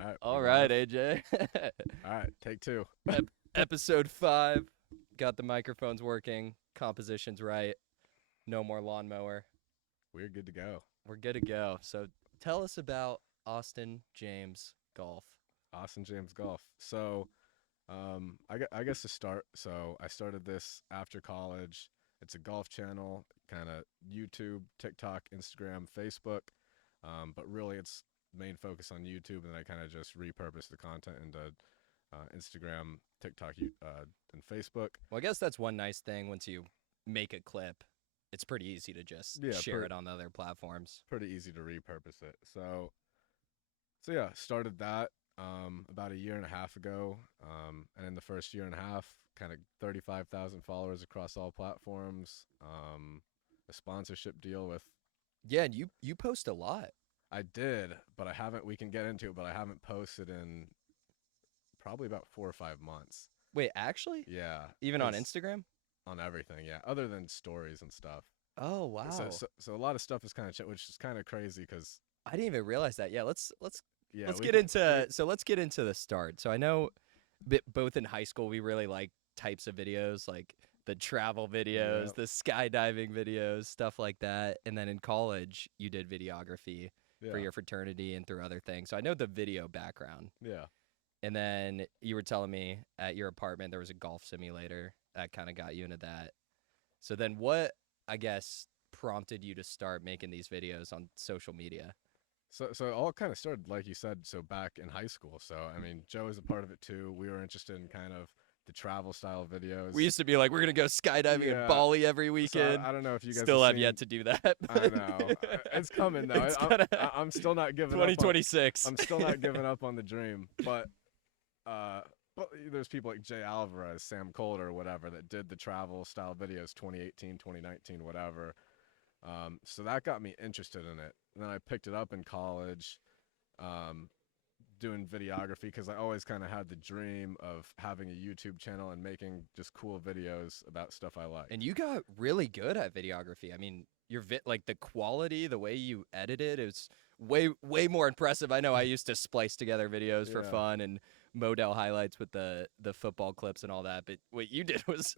All right, we All right, live. AJ. All right, take two. Episode 5. Got the microphones working. Composition's right. No more lawnmower. We're good to go. We're good to go. So tell us about Austin James Golf. Austin James Golf. So, I guess to start. So I started this after college. It's a golf channel, kind of YouTube, TikTok, Instagram, Facebook. But really, it's main focus on YouTube, and I kind of just repurpose the content into Instagram, TikTok, and Facebook. Well, I guess that's one nice thing once you make a clip. It's pretty easy to just Yeah, share it on the other platforms. pretty easy to repurpose it. So yeah, started that about a year and a half ago, and in the first year and a half, kind of 35,000 followers across all platforms. A sponsorship deal with Yeah, and you post a lot. I did, but I haven't. We can get into it, but I haven't posted in probably about 4 or 5 months. Wait, actually? Yeah, Even on because Instagram? on everything, yeah, other than stories and stuff. Oh, So wow. so, so a lot of stuff is kind of which is kind of crazy because I didn't even realize that. Yeah, let's yeah, let's we get can we into so let's get into the start. So I know both in high school we really like types of videos like the travel yeah videos, the skydiving videos, stuff like that. And then in college you did videography for yeah your fraternity and through other things. So I know the video background. yeah. And then you were telling me at your apartment there was a golf simulator that kind of got you into that. So then what, I guess, prompted you to start making these videos on social media? So it all kind of started, like you said, so back in high school. So I mean, Joe was a part of it too. We were interested in kind of the travel style We videos. used to be like, we're gonna go skydiving in Yeah. Bali every So weekend. I don't know if you guys have Still have seen. yet to do that. I But know it's coming though. it's gonna I'm still not giving up on. 2026. I'm still not giving up on the dream. Uh, but there's people like Jay Alvarez, Sam Colder, whatever, that did the travel style videos 2018, 2019, whatever. So that got me interested in it. And then I picked it up in college. Um, Doing videography because I always kind of had the dream of having a YouTube channel and making just cool videos about stuff I like. And you got really good at videography. I mean, like the quality, the way you edited is way more impressive. I know I used to splice together videos for Yeah. fun and model highlights with the football clips and all that, but what you did was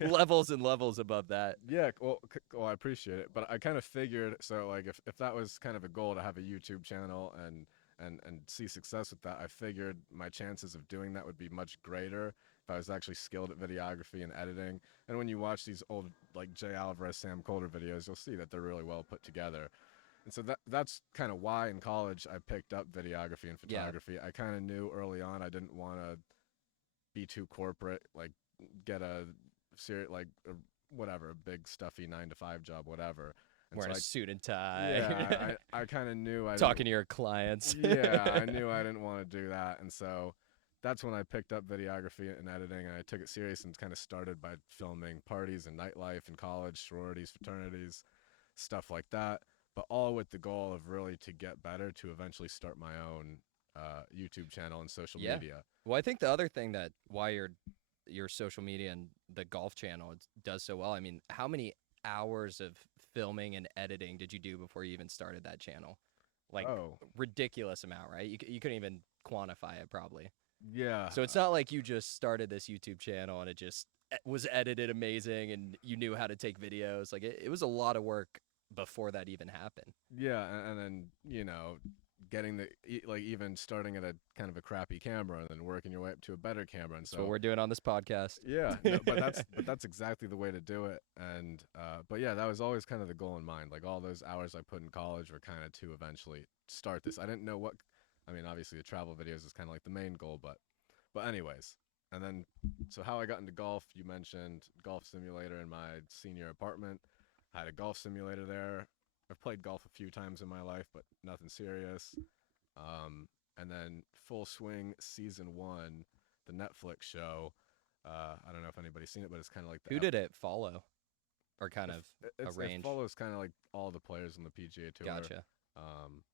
levels and levels above that. Yeah, well, I appreciate it, but I kind of figured so like if that was kind of a goal to have a YouTube channel and see success with that, I figured my chances of doing that would be much greater if I was actually skilled at videography and editing. And when you watch these old like Jay Alvarez, Sam Colder videos, you'll see that they're really well put together. And so that's kind of why in college I picked up videography and Yeah. photography. I kind of knew early on I didn't want to be too corporate, like get a serious like a, whatever, a big stuffy 9 to 5 job, whatever. And so Wearing a suit and tie, yeah, I kind of knew I didn't. talking to your clients. Yeah, I knew I didn't want to do that, and so that's when I picked up videography and editing, and I took it serious and kind of started by filming parties and nightlife in college, sororities, fraternities, stuff like that. But all with the goal of really to get better, to eventually start my own YouTube channel and social Yeah. media. Well, I think the other thing that why your social media and the golf channel does so well. I mean, how many hours of filming and editing did you do before you even started that channel? Like Oh, ridiculous amount, right? You couldn't even quantify it probably. yeah, So it's not like you just started this YouTube channel and it just was edited amazing and you knew how to take videos. Like it was a lot of work before that even happened. yeah, and then getting like even starting at a kind of a crappy camera and then working your way up to a better camera, and That's what so we're doing on this podcast. yeah, no, but that's exactly the way to do it. And but yeah, that was always kind of the goal in mind. Like all those hours I put in college were kind of to eventually start this. I didn't know what. I mean, obviously the travel videos is kind of like the main goal, but anyways. And then so how I got into golf, you mentioned golf simulator in my senior apartment. I had a golf simulator there. I've played golf a few times in my life, but nothing serious. And then Full Swing season 1, the Netflix show. I don't know if anybody's seen it, but it's kind of like Who did it follow or kind of it arrange? follows kind of like all the players on the PGA Tour. Gotcha.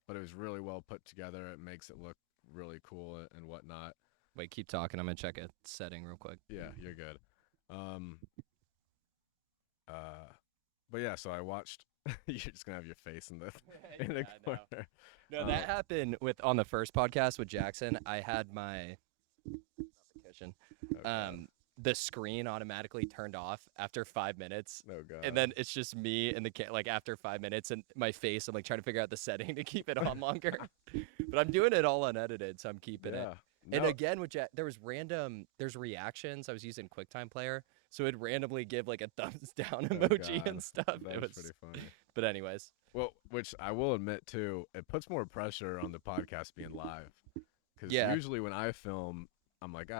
But it was really well put together. It makes it look really cool and whatnot. Wait, keep talking. I'm gonna check a setting real quick. Yeah, you're good. Um, but yeah, so I watched You're just gonna have your face in the in the Yeah, no. corner. No, that happened on the first podcast with Jackson. I had my not the kitchen. Oh god. Um, the screen automatically turned off after 5 minutes. Oh And god. then it's just me and like after 5 minutes and my face, I'm like trying to figure out the setting to keep it on longer. But I'm doing it all unedited, so I'm keeping it. Yeah. And No. again, with there's reactions. I was using QuickTime Player, so it'd randomly give like a thumbs down Oh emoji god. and stuff. That It was was, pretty funny. but anyways, Well, which I will admit too, it puts more pressure on the podcast being live. Because Yeah. usually when I film, I'm like,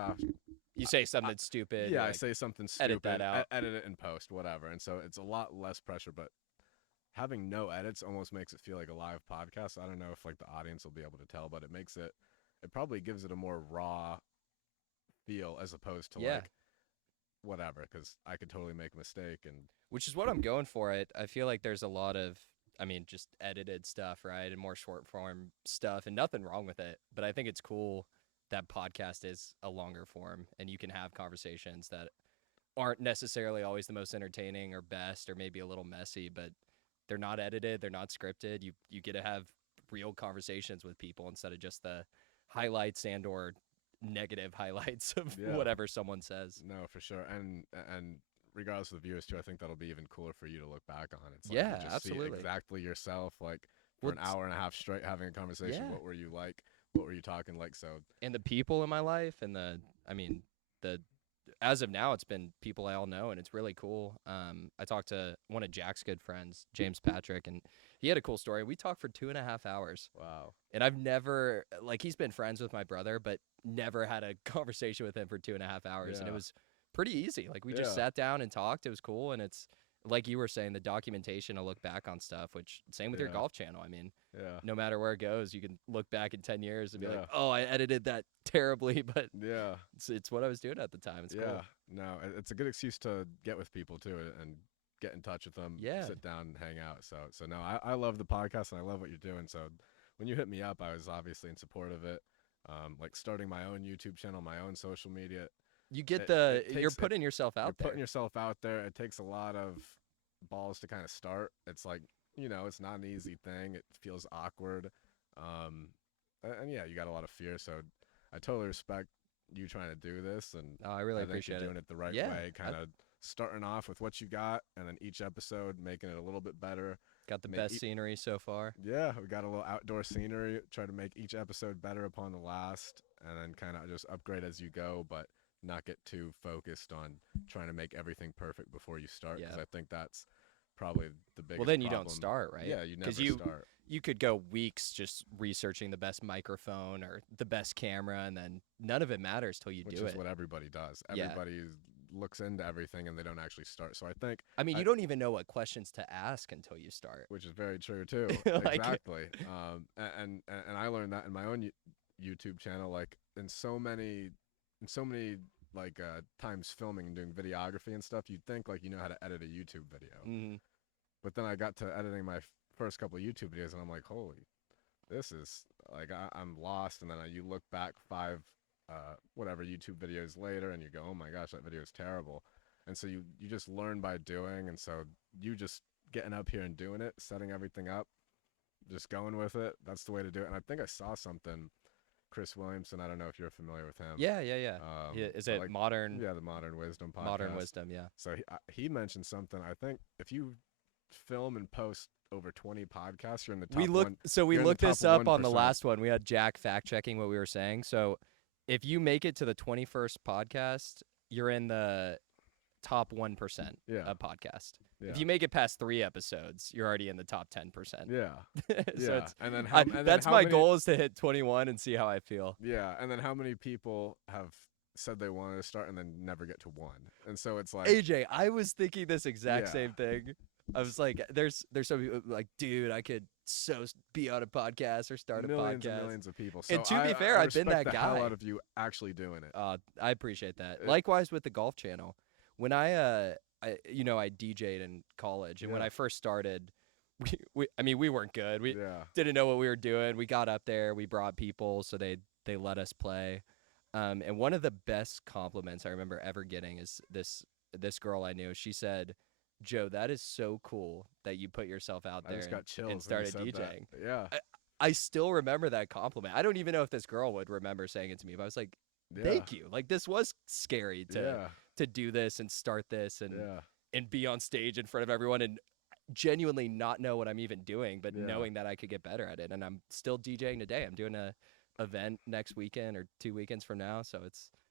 you say something stupid. yeah, you're I like, say something edit stupid, that out. edit it in post, whatever. And so it's a lot less pressure. But having no edits almost makes it feel like a live podcast. I don't know if like the audience will be able to tell, but it probably gives it a more raw feel as opposed to Yeah. like whatever. Because I could totally make a mistake and which is what I'm going for. I feel like there's a lot of, I mean, just edited stuff, right, and more short form stuff, and nothing wrong with it. But I think it's cool that podcast is a longer form, and you can have conversations that aren't necessarily always the most entertaining or best, or maybe a little messy, but they're not edited, they're not scripted. You get to have real conversations with people instead of just the highlights and or negative highlights of Yeah. whatever someone says. no, for sure. And regardless of the viewers too, I think that'll be even cooler for you to look back on. It's like Yeah, you just absolutely. see exactly yourself, like for Well, an hour and a half straight having a conversation. Yeah. What were you like? What were you talking like? So And the people in my life and I mean, the as of now, it's been people I all know, and it's really cool. I talked to one of Jack's good friends, James Patrick, and he had a cool story. We talked for 2.5 hours, wow. and I've never like he's been friends with my brother, but never had a conversation with him for 2.5 hours, and it Yeah. was pretty easy. Like we just Yeah. sat down and talked. It was cool, and it's like you were saying, the documentation to look back on stuff. Which same with your Yeah. golf channel. I mean, Yeah. no matter where it goes, you can look back in 10 years and be Yeah. like, oh, I edited that terribly, but Yeah. it's what I was doing at the time. It's Yeah. cool. No, it's a good excuse to get with people too and get in touch with them. Yeah. Sit down and hang out. So no, I love the podcast and I love what you're doing. So when you hit me up, I was obviously in support of it. Like starting my own YouTube channel, my own social media. You get it you're takes- putting yourself out You're there. putting yourself out there. It takes a lot of balls to kind of start. It's like, it's not an easy thing. It feels awkward. And yeah, you got a lot of fear. So I totally respect you trying to do this. And Oh, I really I think appreciate you're it. doing it the right Yeah, way, kind of starting off with what you got and then each episode making it a little bit better. Got the May- best scenery so far. Yeah, we got a little outdoor scenery. Try to make each episode better upon the last and then kind of just upgrade as you go, but not get too focused on trying to make everything perfect before you start because Yeah. I think that's probably the biggest Well, then you problem. don't start, right? Yeah, you never 'Cause you start. you could go weeks just researching the best microphone or the best camera, and then none of it matters till you Which do is it. what everybody does. Yeah. Everybody looks into everything and they don't actually start. So I think, I mean, I- you don't even know what questions to ask until you start. which is very true too. Like- Exactly. And I learned that in my own YouTube channel, like in so many like times filming and doing videography and stuff, you'd think like you know how to edit a YouTube video. Hmm. But then I got to editing my first couple of YouTube videos and I'm like, holy, this is like I'm lost. And then you look back 5 whatever YouTube videos later and you go, oh my gosh, that video is terrible. And so you just learn by doing. And so you just getting up here and doing it, setting everything up, just going with it. That's the way to do it. And I think I saw something, Chris Williamson. I don't know if you're familiar with him. Yeah. Is but it like, modern? Yeah, the Modern Wisdom podcast. Modern wisdom. Yeah. So he mentioned something. I think if you film and post over 20 podcasts, you're in the top We looked. one. So we you're in the looked this top up on the 1%. last one. We had Jack fact checking what we were saying. So if you make it to the 21st podcast, you're in the top 1% Yeah. of podcast. Yeah. If you make it past 3 episodes, you're already in the top 10%. Yeah. So Yeah. it's And then how, and then that's how my many- goal, is to hit 21 and see how I feel. Yeah. And then how many people have said they wanted to start and then never get to 1? And so it's like, AJ, I was thinking this exact Yeah. same thing. I was like, there's some people like, dude, I could be on a podcast or start a millions podcast. and millions of people. So And to be fair, I I've been respect that the hell guy. out of you actually doing it. I appreciate that. It- Likewise with the golf channel. When I DJ'd in college, and when Yeah. I first started, we weren't good. We Yeah. didn't know what we were doing. We got up there, we brought people, so they let us play. And one of the best compliments I remember ever getting is this girl I knew. She said, Joe, that is so cool that you put yourself out I there just got and chills when you started said that. DJing. Yeah, I still remember that compliment. I don't even know if this girl would remember saying it to me, but I was like, yeah, "Thank you." Like this was scary yeah, to do this and start this yeah, and be on stage in front of everyone and genuinely not know what I'm even doing, but yeah. knowing that I could get better at it. And I'm still DJing today. I'm doing a event next weekend or 2 weekends from now, so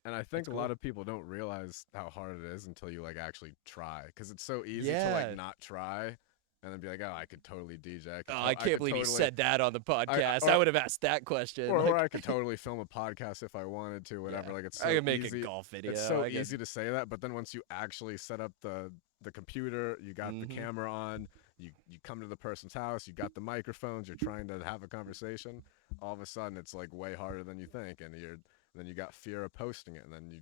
And I it's think a lot cool. of people don't realize how hard it is until you like actually try, because it's so easy to like Yeah. not try, and then be like, oh, I could totally DJ. Oh, I I can't could believe you totally, said that on the I podcast. I would have asked that question. or Like, I could totally film a podcast if I wanted to, yeah, whatever. Like it's I so could make a easy. golf It's video. so I could. easy to say that, but then once you actually set up the computer, you got the Hmm. camera on, you come to the person's house, you got the microphones, you're trying to have a conversation. All of a sudden, it's like way harder than you think, and then you got fear of posting it, and then you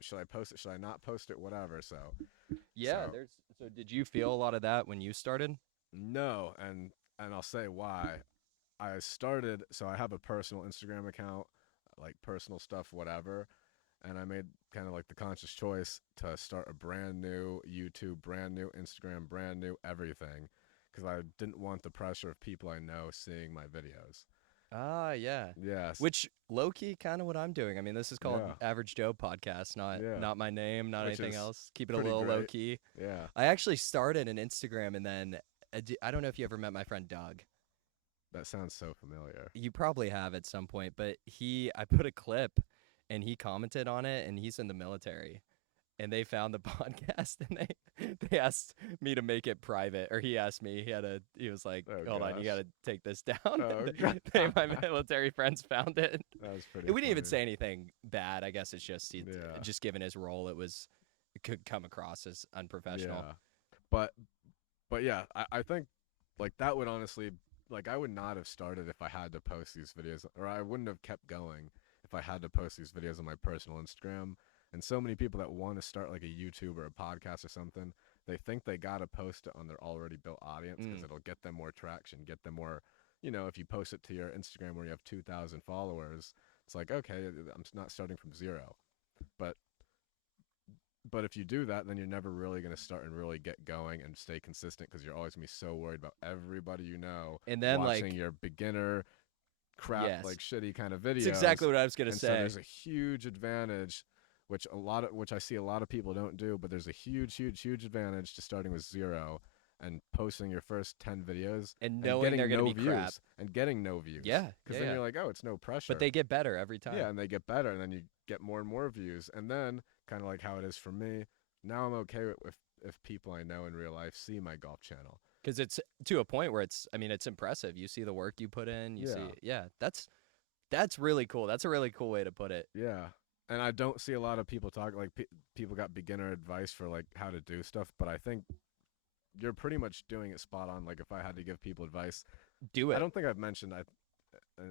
should I post it? Should I not post it? Whatever. Yeah, So there's. So, did you feel a lot of that when you started? no, and I'll say why. I started, so I have a personal Instagram account, like personal stuff, whatever, and I made kind of like the conscious choice to start a brand new YouTube, brand new Instagram, brand new everything, because I didn't want the pressure of people I know seeing my videos. Ah, yeah. Yes. Which low key, kind of what I'm doing. I mean, this is called Yeah. Average Joe Podcast, Yeah. not my name, not Which anything is else. Keep it a pretty little low great. key. Yeah. I actually started an Instagram, and then I don't know if you ever met my friend Doug. That sounds so familiar. You probably have at some point, but I put a clip, and he commented on it, and he's in the military. And they found the podcast, and they asked me to make it private, or he asked me. He was like, Oh "Hold on, you gosh. got to take this down." Oh god. My military friends found it. That was pretty We didn't even funny. say anything bad. I guess it's just Yeah. just given his role, it could come across as unprofessional. Yeah. But but yeah, I think like that would honestly, like I would not have started if I had to post these videos, or I wouldn't have kept going if I had to post these videos on my personal Instagram. And so many people that want to start like a YouTube or a podcast or something, they think they gotta post it on their already built audience because Mm. it'll get them more traction, get them more. If you post it to your Instagram where you have 2,000 followers, it's like okay, I'm not starting from zero. But but if you do that, then you're never really going to start and really get going and stay consistent because you're always going to be so worried about everybody And then watching like, your beginner crap, yes, like shitty kind of it's videos. exactly what I was gonna And so say. there's a huge advantage, which I see a lot of people don't do, but there's a huge, huge, huge advantage to starting with zero and posting your first 10 videos And and knowing getting they're gonna no be views crap. and getting no views. Yeah, Because yeah, then yeah. you're like, oh, it's no pressure. But they get better every time. Yeah, and they get better, and then you get more and more views, and then kind of like how it is for me. Now I'm okay with if people I know in real life see my golf channel. Because it's to a point where I mean, it's impressive. You see the work you put in. You see, Yeah. yeah, that's really cool. That's a really cool way to put it. Yeah, and I don't see a lot of people talk like people got beginner advice for like how to do stuff, but I think you're pretty much doing it spot on. Like if I had to give people advice, Do it. I don't think I've mentioned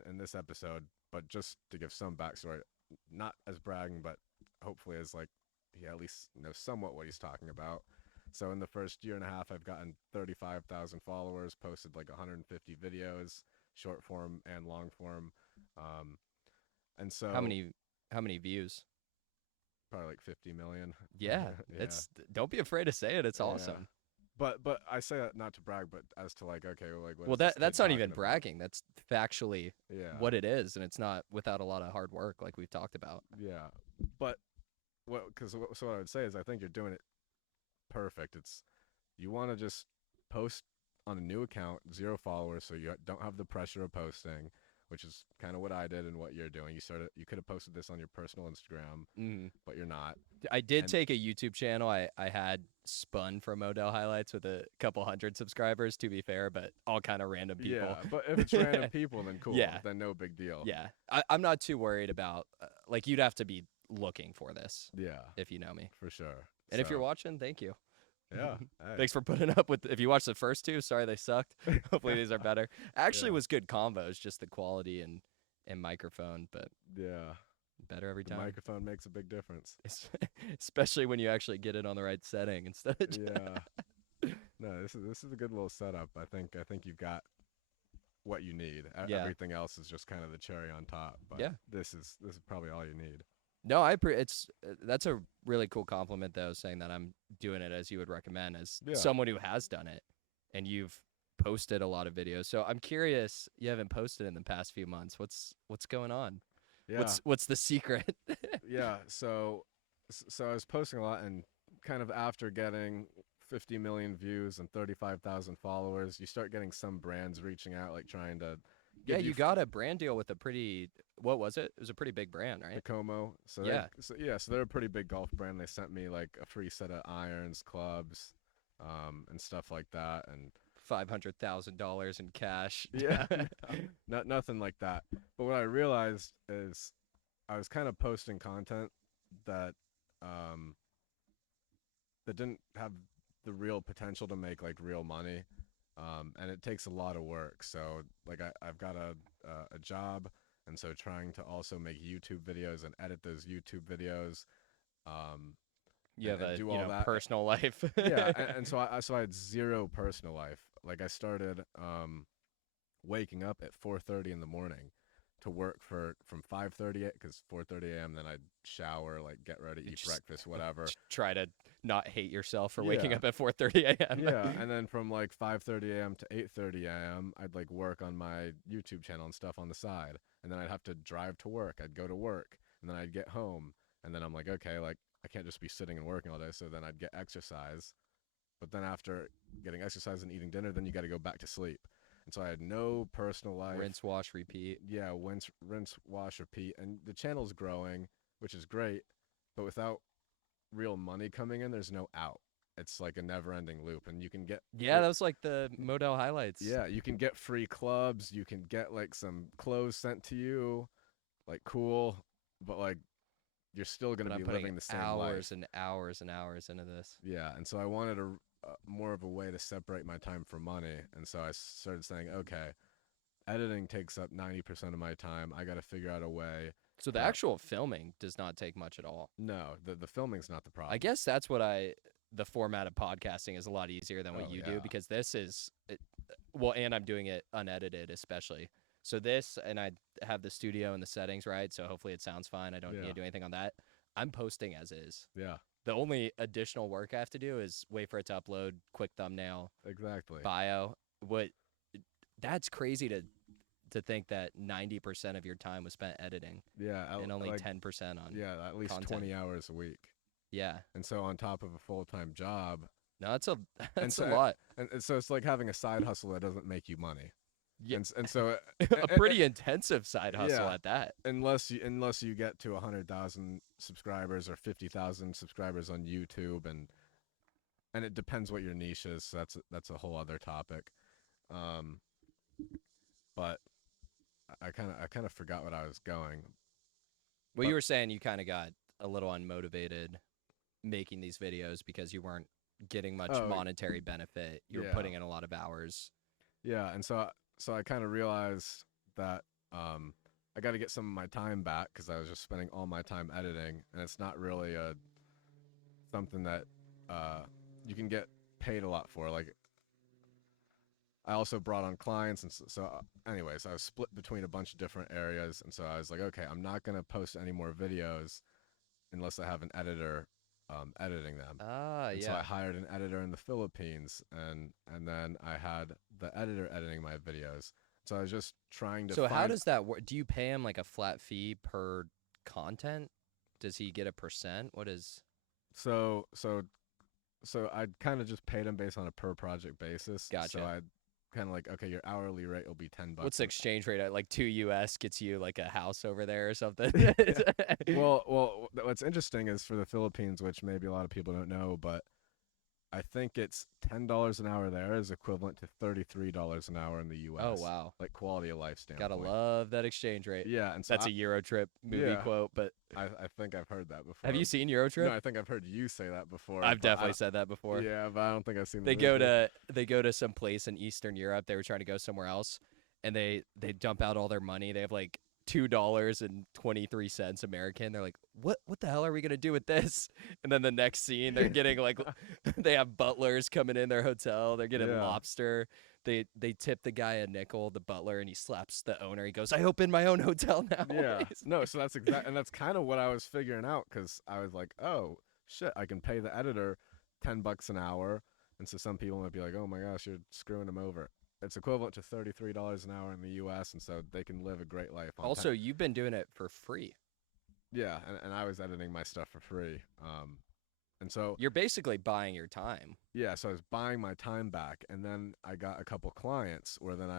in this episode, but just to give some backstory, not as bragging, but hopefully as like he at least knows somewhat what he's talking about. So in the first year and a half, I've gotten 35,000 followers, posted like 150 videos, short form and long form, and so How many views? probably like 50 million. Yeah, Yeah. it's don't be afraid to say it. It's Yeah. awesome. But I say that not to brag, but as to like okay, well, like what Well, is this kid that's not even talking about? bragging. That's factually Yeah. what it is, and it's not without a lot of hard work, like we've talked about. Yeah, but so what I would say is I think you're doing it perfect. It's you want to just post on a new account, 0 followers, so you don't have the pressure of posting, which is kind of what I did and what you're doing. You could have posted this on your personal Instagram, Mm. but you're not. I did And- take a YouTube channel. I had spun from Model Highlights with a couple hundred subscribers, to be fair, but all kind of random people. Yeah, but if it's random people, then cool. Yeah. Then no big deal. Yeah, I'm not too worried about like you'd have to be looking for this Yeah, if you know me. for sure. And if you're So, watching, thank you. yeah, hey. Thanks for putting up with. If you watched the first two, sorry they sucked. Hopefully these are better. Actually, Yeah. was good combos, just the quality and microphone, but Yeah, better every the time. microphone makes a big difference. Especially when you actually get it on the right setting instead of just Yeah. No, this is a good little setup. I think you've got what you need. Yeah. Everything else is just kind of the cherry on top. But Yeah. this is probably all you need. No, it's that's a really cool compliment though, saying that I'm doing it as you would recommend as Yeah, someone who has done it, and you've posted a lot of videos. So I'm curious, you haven't posted in the past few months. What's going on? yeah, What's the secret? yeah. So I was posting a lot, and kind of after getting 50 million views and 35,000 followers, you start getting some brands reaching out, like trying to Yeah, give you you got a brand deal with a pretty, what was it? It was a pretty big brand, right? Takomo. Yeah, So they're a pretty big golf brand. They sent me like a free set of irons, clubs, and stuff like that. And $500,000 in cash. yeah, not nothing like that. But what I realized is I was kind of posting content that um that didn't have the real potential to make like real money. And it takes a lot of work. So like I've got a job, and so trying to also make YouTube videos and edit those YouTube videos, um, You have and a, do all that. personal life. Yeah, and so I had zero personal life. Like I started waking up at 4:30 in the morning to work from 5:30 because 4:30 a.m. Then I'd shower, like get ready, You eat just breakfast, whatever. try to not hate yourself for waking Yeah. up at 4:30 a.m. Yeah, and then from like 5:30 a.m. to 8:30 a.m., I'd like work on my YouTube channel and stuff on the side. And then I'd have to drive to work. I'd go to work, and then I'd get home, and then I'm like, okay, like I can't just be sitting and working all day. So then I'd get exercise. But then after getting exercise and eating dinner, then you got to go back to sleep. And so I had no personal life. Rinse, wash, repeat. Yeah, rinse, wash, repeat. And the channel's growing, which is great, but without real money coming in, there's no out. It's like a never-ending loop, and you can get Yeah, that was like the Model highlights. yeah, you can get free clubs, you can get like some clothes sent to you, like cool, but like you're still But gonna I'm be putting living the same hours life. and hours and hours into this. Yeah, and so I wanted more of a way to separate my time from money, and so I started saying, okay, editing takes up 90% of my time. I got to figure out a way. So the that- actual filming does not take much at all. No, the filming's not the problem. I guess that's what the format of podcasting is a lot easier than what Oh, you yeah. do because this is, well, and I'm doing it unedited especially. So this, and I have the studio and the settings right, so hopefully it sounds fine. I don't need Yeah. to do anything on that. I'm posting as is. Yeah, The only additional work I have to do is wait for it to upload, quick thumbnail, exactly. bio. That's crazy to think that 90% of your time was spent editing Yeah, and only like, 10% on. yeah, at least content. 20 hours a week. Yeah. And so on top of a full-time job, No, that's a that's so a lot. and so it's like having a side hustle that doesn't make you money. Yeah. And so A pretty intensive side hustle yeah. at that. unless you get to 100,000 subscribers or 50,000 subscribers on YouTube, and it depends what your niche is. So that's a whole other topic. But I kind of forgot what I was going. Well, you were saying you kind of got a little unmotivated making these videos because you weren't getting much Oh, monetary benefit. You were yeah. putting in a lot of hours. Yeah, and so I kind of realized that I got to get some of my time back because I was just spending all my time editing, and it's not really something that you can get paid a lot for. Like I also brought on clients, and anyways, I was split between a bunch of different areas, and so I was like, okay, I'm not gonna post any more videos unless I have an editor editing them. Ah, And so I yeah. hired an editor in the Philippines, and then I had the editor editing my videos. So I was just trying to So how find. does that work? Do you pay him like a flat fee per content? Does he get a percent? What is? So I kind of just paid him based on a per project basis. Gotcha. So I kind of like, okay, your hourly rate will be $10. What's the exchange rate at? Like 2 US gets you like a house over there or something. Well, what's interesting is for the Philippines, which maybe a lot of people don't know, but I think it's $10 an hour there is equivalent to $33 an hour in the U.S. Oh wow, Like quality of life standpoint. gotta love that exchange rate. Yeah, and so That's a Eurotrip movie Yeah. quote. But I think I've heard that before. have you seen No, Eurotrip? I think I've heard you say that before. I've but I definitely don't- said that before. Yeah, but I don't think I've seen. They the go movie. to some place in Eastern Europe. They were trying to go somewhere else, and they dump out all their money. They have like $2.23 American. They're like, what the hell are we gonna do with this? And then the next scene, they're getting like, they have butlers coming in their hotel. They're getting Yeah. lobster. they tip the guy a nickel, the butler, and he slaps the owner. He goes, "I opened my own hotel now." Yeah. No, so that's kind of what I was figuring out, because I was like, oh shit, I can pay the editor $10 an hour, and so some people might be like, oh my gosh, you're screwing them over. It's equivalent to $33 an hour in the U.S., and so they can live a great life on. Also, you've been doing it for free. Yeah, and I was editing my stuff for free. And so You're basically buying your time. yeah, so I was buying my time back, and then I got a couple clients where then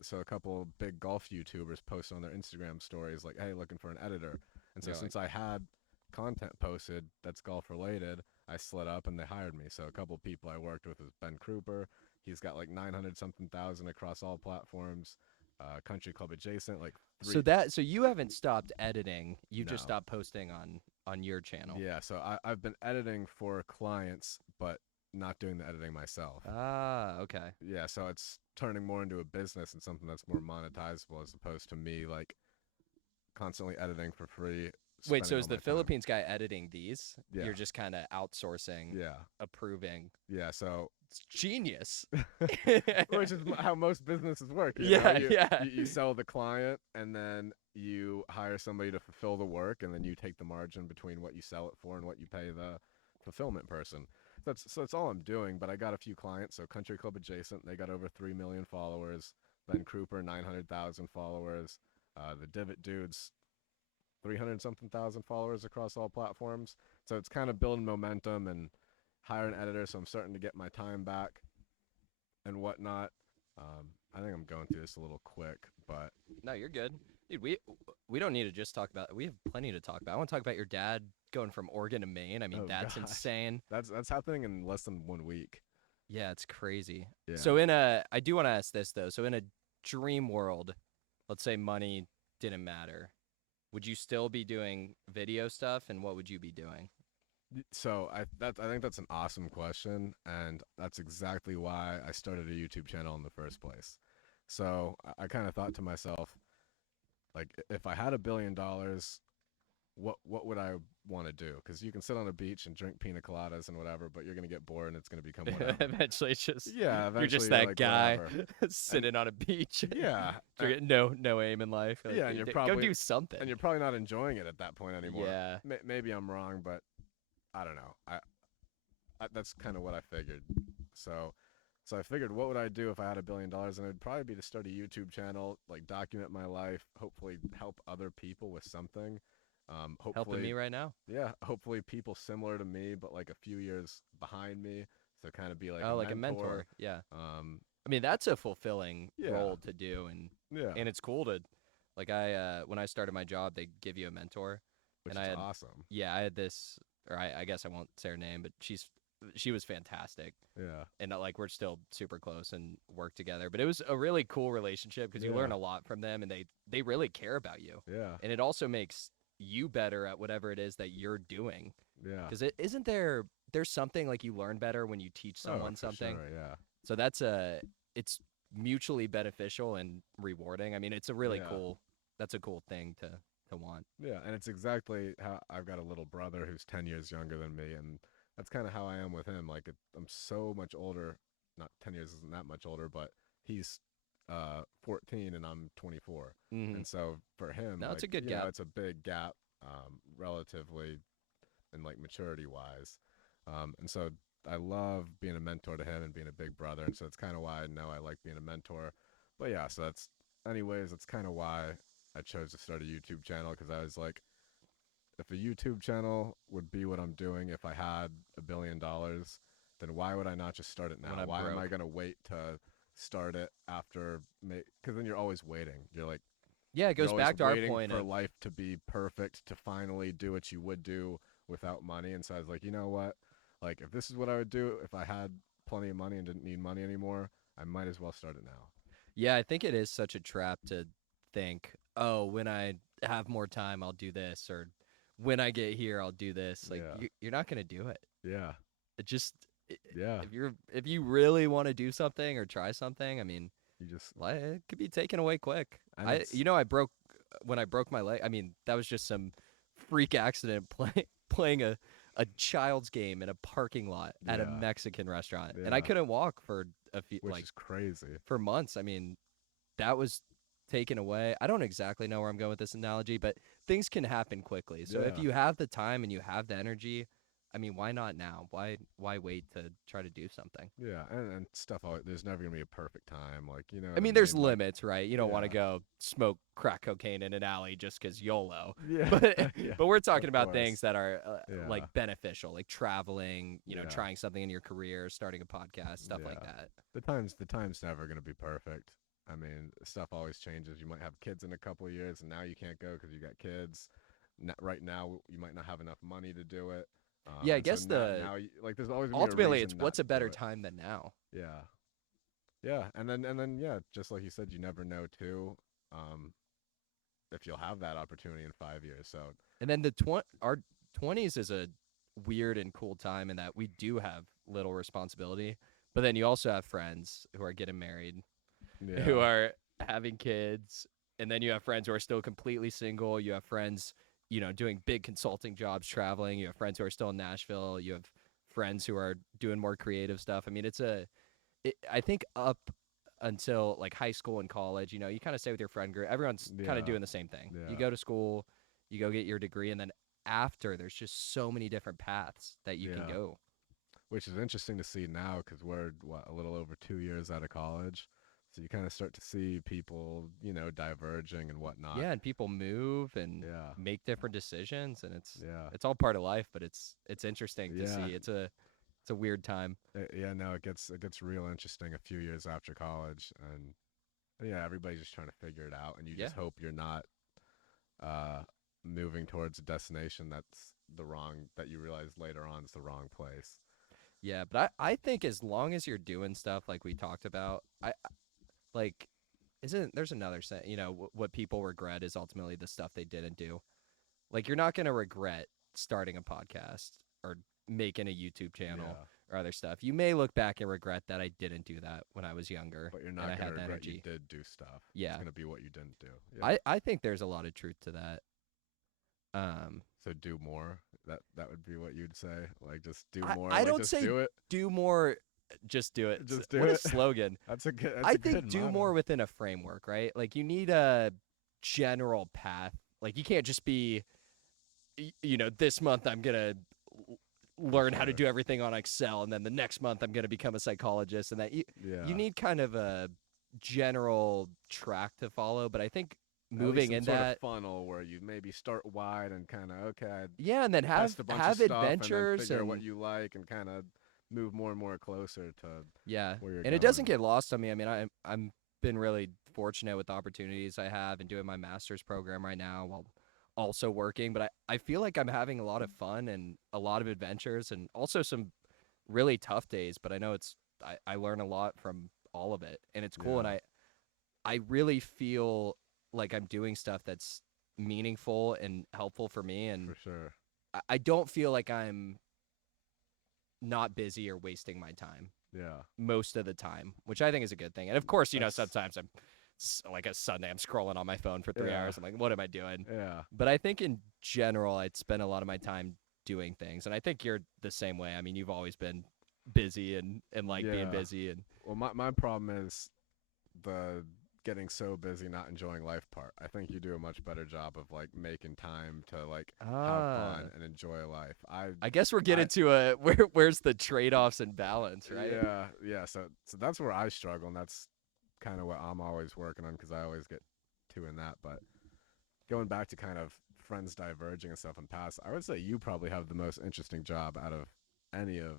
so a couple big golf YouTubers posted on their Instagram stories like, hey, looking for an editor. And so You're since I had content posted that's golf related, I slid up and they hired me. So a couple people I worked with was Ben Kruper. He's got like 900 something thousand across all platforms. Country Club adjacent, like So you haven't stopped editing. You just No. stopped posting on your channel. Yeah, so I've been editing for clients, but not doing the editing myself. Ah, okay. Yeah, so it's turning more into a business and something that's more monetizable, as opposed to me like constantly editing for free. Wait, so spending is all the my time. Philippines guy editing these? Yeah. You're just kind of outsourcing, Yeah, approving. yeah. So It's genius. which is how most businesses work. You Yeah, know? You, yeah. You sell the client, and then you hire somebody to fulfill the work, and then you take the margin between what you sell it for and what you pay the fulfillment person. That's all I'm doing. But I got a few clients. So Country Club adjacent, they got over 3 million followers. Ben Kruper, 900,000 followers. The Divot Dudes, 300 something thousand followers across all platforms. So it's kind of building momentum and hire an editor. So I'm starting to get my time back and whatnot. I think I'm going through this a little quick, but No, you're good. Dude, we don't need to just talk about. We have plenty to talk about. I want to talk about your dad going from Oregon to Maine. I mean, Oh, that's gosh. insane. that's happening in less than 1 week. Yeah, it's crazy. Yeah. So I do want to ask this though. So in a dream world, let's say money didn't matter, would you still be doing video stuff, and what would you be doing? So I think that's an awesome question, and that's exactly why I started a YouTube channel in the first place. So I kind of thought to myself, like, if I had $1 billion, what would I want to do? Because you can sit on a beach and drink pina coladas and whatever, but you're gonna get bored and it's gonna become whatever. Eventually, it's just Yeah, eventually you're just that like, guy whatever. sitting on a beach. Yeah, No aim in life. Like, yeah, and you're go probably do something. and you're probably not enjoying it at that point anymore. Yeah. Maybe I'm wrong, but I don't know. I that's kind of what I figured. So I figured, what would I do if I had $1 billion? And it'd probably be to start a YouTube channel, like document my life, hopefully help other people with something. Hopefully, Helping me right now. yeah, hopefully people similar to me, but like a few years behind me. So kind of be like Oh, a like a mentor. mentor. Yeah. I mean, that's a fulfilling Yeah. role to do, and Yeah, it's cool to, like, when I started my job, they give you a mentor. which and is I had- awesome. Yeah, I had this, or I guess I won't say her name, but she was fantastic, Yeah, and like we're still super close and work together. But it was a really cool relationship because you Yeah. learn a lot from them, and they really care about you, yeah, and it also makes you better at whatever it is that you're doing. yeah. Because isn't there's something like you learn better when you teach someone for something. Sure, yeah. So it's mutually beneficial and rewarding. I mean, it's a really Yeah. that's a cool thing to want. Yeah, and it's exactly how I've got a little brother who's 10 years younger than me, and that's kind of how I am with him. Like, I'm so much older. Not 10 years isn't that much older, but he's 14 and I'm 24. Mhm. And so for him, No, like, it's a good you know, gap. it's a big gap, relatively, and like maturity wise. And so I love being a mentor to him and being a big brother, and so it's kind of why I know I like being a mentor. But yeah, so that's kind of why I chose to start a YouTube channel, because I was like, if a YouTube channel would be what I'm doing if I had $1 billion, then why would I not just start it When now? I'm Why am I broke. gonna wait to start it after? Because then you're always waiting. You're like, Yeah, it you're goes always back to our waiting point for of life to be perfect to finally do what you would do without money. And so I was like, you know what? Like, if this is what I would do if I had plenty of money and didn't need money anymore, I might as well start it now. yeah, I think it is such a trap to think, oh, when I have more time, I'll do this, or when I get here, I'll do this. Like Yeah. you're not gonna do it. Yeah. It just Yeah. if you really want to do something or try something, I mean, You just it could be taken away quick. And I it's- I broke when I broke my leg. I mean, that was just some freak accident playing a a child's game in a parking lot at a Yeah. Mexican restaurant, and I Yeah. couldn't walk for a few Which is crazy. for months. I mean, that was taken away. I don't exactly know where I'm going with this analogy, but things can happen quickly. So if Yeah. you have the time and you have the energy, I mean, why not now? Why wait to try to do something? Yeah, and stuff. There's never gonna be a perfect time. Like, you know I what I mean, there's mean? Like, limits, right? You don't want to yeah. go smoke crack cocaine in an alley just because YOLO. Yeah. But Yeah. but we're talking Of about course. things that are like Yeah. beneficial, like traveling, Yeah. trying something in your career, starting a podcast, stuff like Yeah. that. The time's never gonna be perfect. I mean, stuff always changes. You might have kids in a couple of years, and now you can't go because you got kids. Right now, you might not have enough money to do it. Yeah, I And so guess now like there's always gonna be a ultimately it's reason not what's a to do better it. time than now. Yeah. Yeah, and then yeah, just like you said, you never know too, um, if you'll have that opportunity in 5 years. So And then our 20s is a weird and cool time in that we do have little responsibility, but then you also have friends who are getting married, who yeah, are having kids, and then you have friends who are still completely single. You have friends, doing big consulting jobs, traveling. You have friends who are still in Nashville. You have friends who are doing more creative stuff. I mean, I think up until like high school and college, you kind of stay with your friend group. Everyone's kind of yeah, doing the same thing. You yeah, go to school, you go get your degree, and then after, there's just so many different paths that you can yeah. go. Which is interesting to see now because we're a little over 2 years out of college, so you kind of start to see people, diverging and whatnot. Yeah, and people move and Yeah, make different decisions, and it's yeah, it's all part of life, but it's interesting to yeah. see. It's a weird time. Yeah, no, it gets real interesting a few years after college, and yeah, everybody's just trying to figure it out, and you Yeah. just hope you're not uh, moving towards a destination that you realize later on is the wrong place. Yeah, but I think as long as you're doing stuff like we talked about, like isn't there's another saying, what people regret is ultimately the stuff they didn't do. Like you're not going to regret starting a podcast or making a YouTube channel Yeah, or other stuff. You may look back and regret that I didn't do that when I was younger but you're and I not gonna had the regret you energy. did do stuff. It's Yeah. gonna be what you didn't do. Yeah. I think there's a lot of truth to that. Um So do more. That would be what you'd say. Like just do I more. I Like don't just say do it. do more, just do it. Just do What a it. slogan. That's a good. That's I a think good do motto. more within a framework, right? Like you need a general path. Like you can't just be this month I'm going to For learn how to sure. do everything on Excel, and then the next month I'm going to become a psychologist, and that you Yeah. need kind of a general track to follow, but I think At least moving some in sort of that, funnel where you maybe start wide and kind of okay, yeah, and then test a bunch of have stuff and then adventures figure out what and you like and kind of move more and more closer to yeah. where you're And it doesn't going. get lost on me. I mean, I'm been really fortunate with the opportunities I have and doing my master's program right now while also working, but I feel like I'm having a lot of fun and a lot of adventures and also some really tough days, but I know I learn a lot from all of it and it's cool, and Yeah, I really feel like I'm doing stuff that's meaningful and helpful for me, and for sure. I don't feel like I'm not busy or wasting my time Yeah, most of the time, which I think is a good thing. And of course, that's sometimes I'm like a Sunday, I'm scrolling on my phone for 3 hours. yeah, I'm like, what am I doing? yeah, But I think in general, I'd spend a lot of my time doing things. And I think you're the same way. I mean, you've always been busy and like being yeah. busy. And Well, my problem is the getting so busy not enjoying life part. I think you do a much better job of like making time to like have fun and enjoy life. I guess we're I getting to where's the trade offs and balance, right? yeah. So that's where I struggle, and that's kind of what I'm always working on because I always get too in that. But going back to kind of friends diverging and stuff in past, I would say you probably have the most interesting job out of any of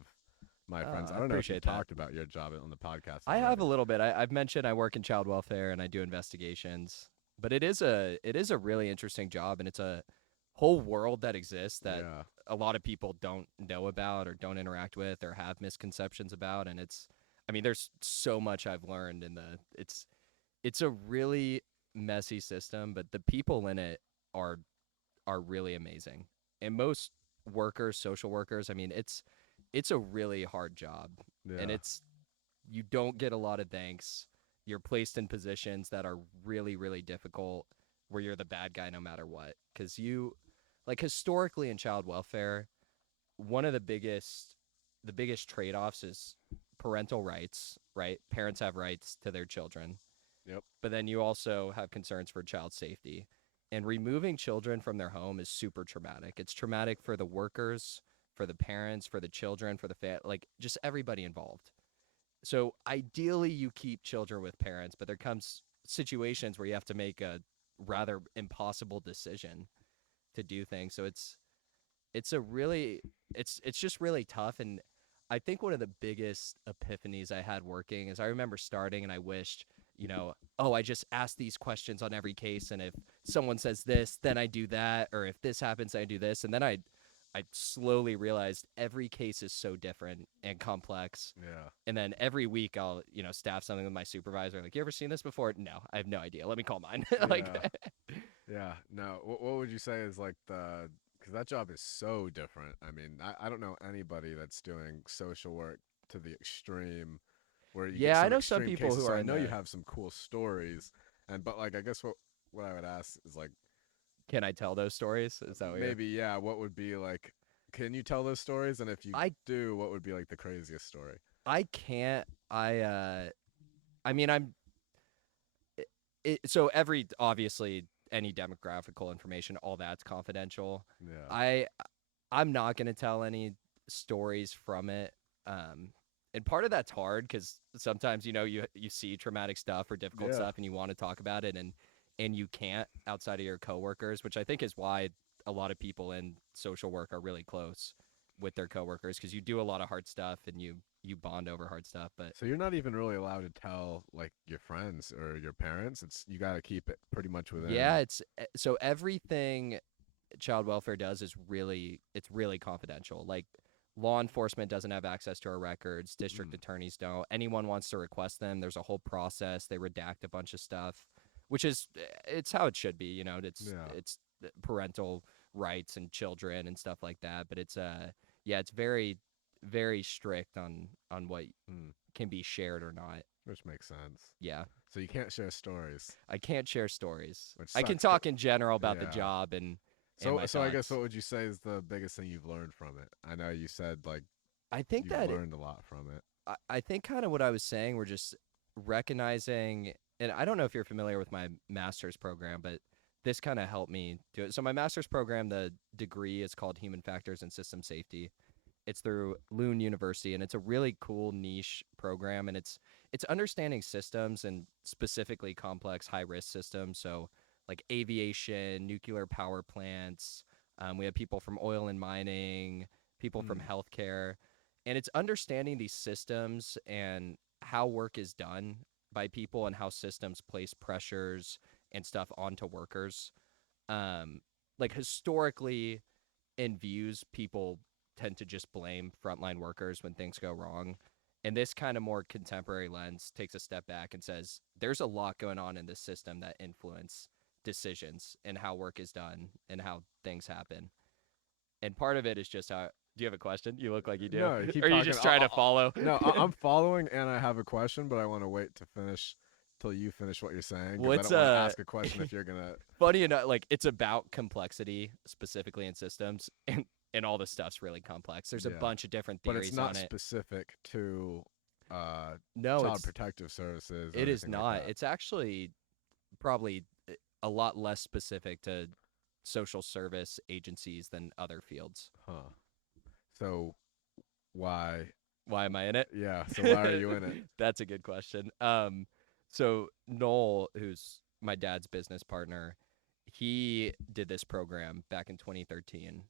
my friends. I I don't know if you appreciate that. talked about your job on the podcast I have already. a little bit. I've mentioned I work in child welfare and I do investigations, but it is a really interesting job, and it's a whole world that exists that Yeah, a lot of people don't know about or don't interact with or have misconceptions about, and I mean there's so much I've learned in it's a really messy system, but the people in it are are really amazing. And most workers, social workers, I mean it's a really hard job, and yeah, you don't get a lot of thanks. You're placed in positions that are really, really difficult where you're the bad guy no matter what. Because like historically in child welfare, one of the biggest trade-offs is parental rights, right? Parents have rights to their children, Yep. but then you also have concerns for child safety. And removing children from their home is super traumatic. It's traumatic for the workers, for the parents, for the children, for the like just everybody involved. So ideally you keep children with parents, but there comes situations where you have to make a rather impossible decision to do things. So it's a really it's just really tough. And I think one of the biggest epiphanies I had working is I remember starting and I wished, oh, I just ask these questions on every case, and if someone says this, then I do that, or if this happens, I do this. And then I slowly realized every case is so different and complex. Yeah. And then every week I'll, staff something with my supervisor. Like, you ever seen this before? No, I have no idea. Let me call mine. Like, Yeah. Yeah. No. What would you say is like the? Because that job is so different. I mean, I don't know anybody that's doing social work to the extreme, where you get yeah, I some know some extreme people cases. who So are I in know you the. have some cool stories, but like I guess what I would ask is like Can I tell those stories? Is that what you're? maybe yeah, what would be like? Can you tell those stories? And if you I do, what would be like the craziest story? I can't. I mean, so every obviously any demographical information, all that's confidential. Yeah. I I'm not gonna tell any stories from it. And part of that's hard because sometimes you see traumatic stuff or difficult Yeah. stuff and you want to talk about it, and you can't outside of your coworkers, which I think is why a lot of people in social work are really close with their coworkers, because you do a lot of hard stuff and you bond over hard stuff. But So you're not even really allowed to tell like your friends or your parents. It's you got to keep it pretty much yeah, within. so everything child welfare does is really confidential. Like, law enforcement doesn't have access to our records, district Mm. attorneys don't. Anyone wants to request them, there's a whole process. They redact a bunch of stuff, which is it's how it should be. Yeah. It's parental rights and children and stuff like that. But it's yeah, it's very very strict on what Mm. can be shared or not. Which makes sense. Yeah, So you can't share stories, I can't share stories. which I can sucks. 'Cause- talk in general about the yeah. job and So my so I guess thoughts. what would you say is the biggest thing you've learned from it? I know you said like I think you've that learned a lot from it. I think kind of what I was saying, we're just recognizing, and I don't know if you're familiar with my master's program, but this kind of helped me do it. So my master's program, the degree is called Human Factors and System Safety. It's through Loon University, and it's a really cool niche program, and it's understanding systems and specifically complex high risk systems. So like aviation, nuclear power plants. We have people from oil and mining, people from Mm. healthcare, and it's understanding these systems and how work is done by people and how systems place pressures and stuff onto workers. Um, like historically, in views, people tend to just blame frontline workers when things go wrong. And this kind of more contemporary lens takes a step back and says there's a lot going on in this system that influence decisions and how work is done and how things happen. And part of it is just how. Do you have a question? You look like you do. No, keep Or are you talking. just trying to follow? No, I'm following, and I have a question, but I want to wait to finish till you finish what you're saying because I What's don't want to ask a question if you're gonna. funny enough, like, it's about complexity specifically in systems, and all this stuff's really complex. There's a Yeah, bunch of different but it's theories not on it. specific to No, child protective services or it is anything like not. that. It's actually probably a lot less specific to social service agencies than other fields. Huh. So why? Why am I in it? Yeah. So why are you in it? That's a good question. So Noel, who's my dad's business partner, he did this program back in 2013,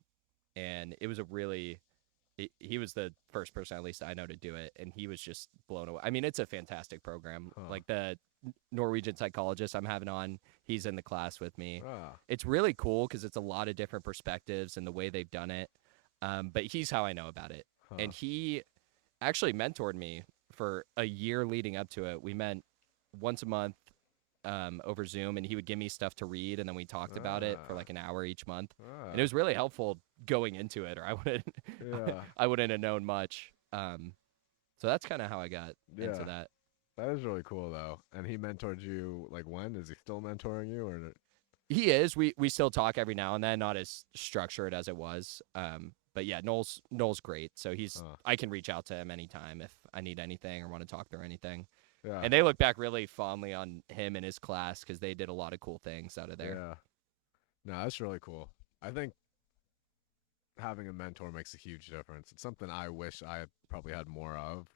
and it was a really he was the first person, at least I know, to do it, and he was just blown away. I mean, it's a fantastic program. Huh. Like, the Norwegian psychologist I'm having on, he's in the class with me. Ah. It's really cool because it's a lot of different perspectives and the way they've done it. But he's how I know about it, Huh. and he actually mentored me for a year leading up to it. We met once a month over Zoom, and he would give me stuff to read, and then we talked about it for Ah. like an hour each month. Ah. And it was really helpful going into it, or I wouldn't Yeah. I wouldn't have known much. So that's kind of how I got Yeah. into that. That is really cool though. And he mentored you like when? Is he still mentoring you or He is. We still talk every now and then, not as structured as it was. But yeah, Noel's great. So Uh, I can reach out to him anytime if I need anything or want to talk through anything. yeah, And they look back really fondly on him and his class because they did a lot of cool things out of there. yeah. No, that's really cool. I think having a mentor makes a huge difference. It's something I wish I probably had more of,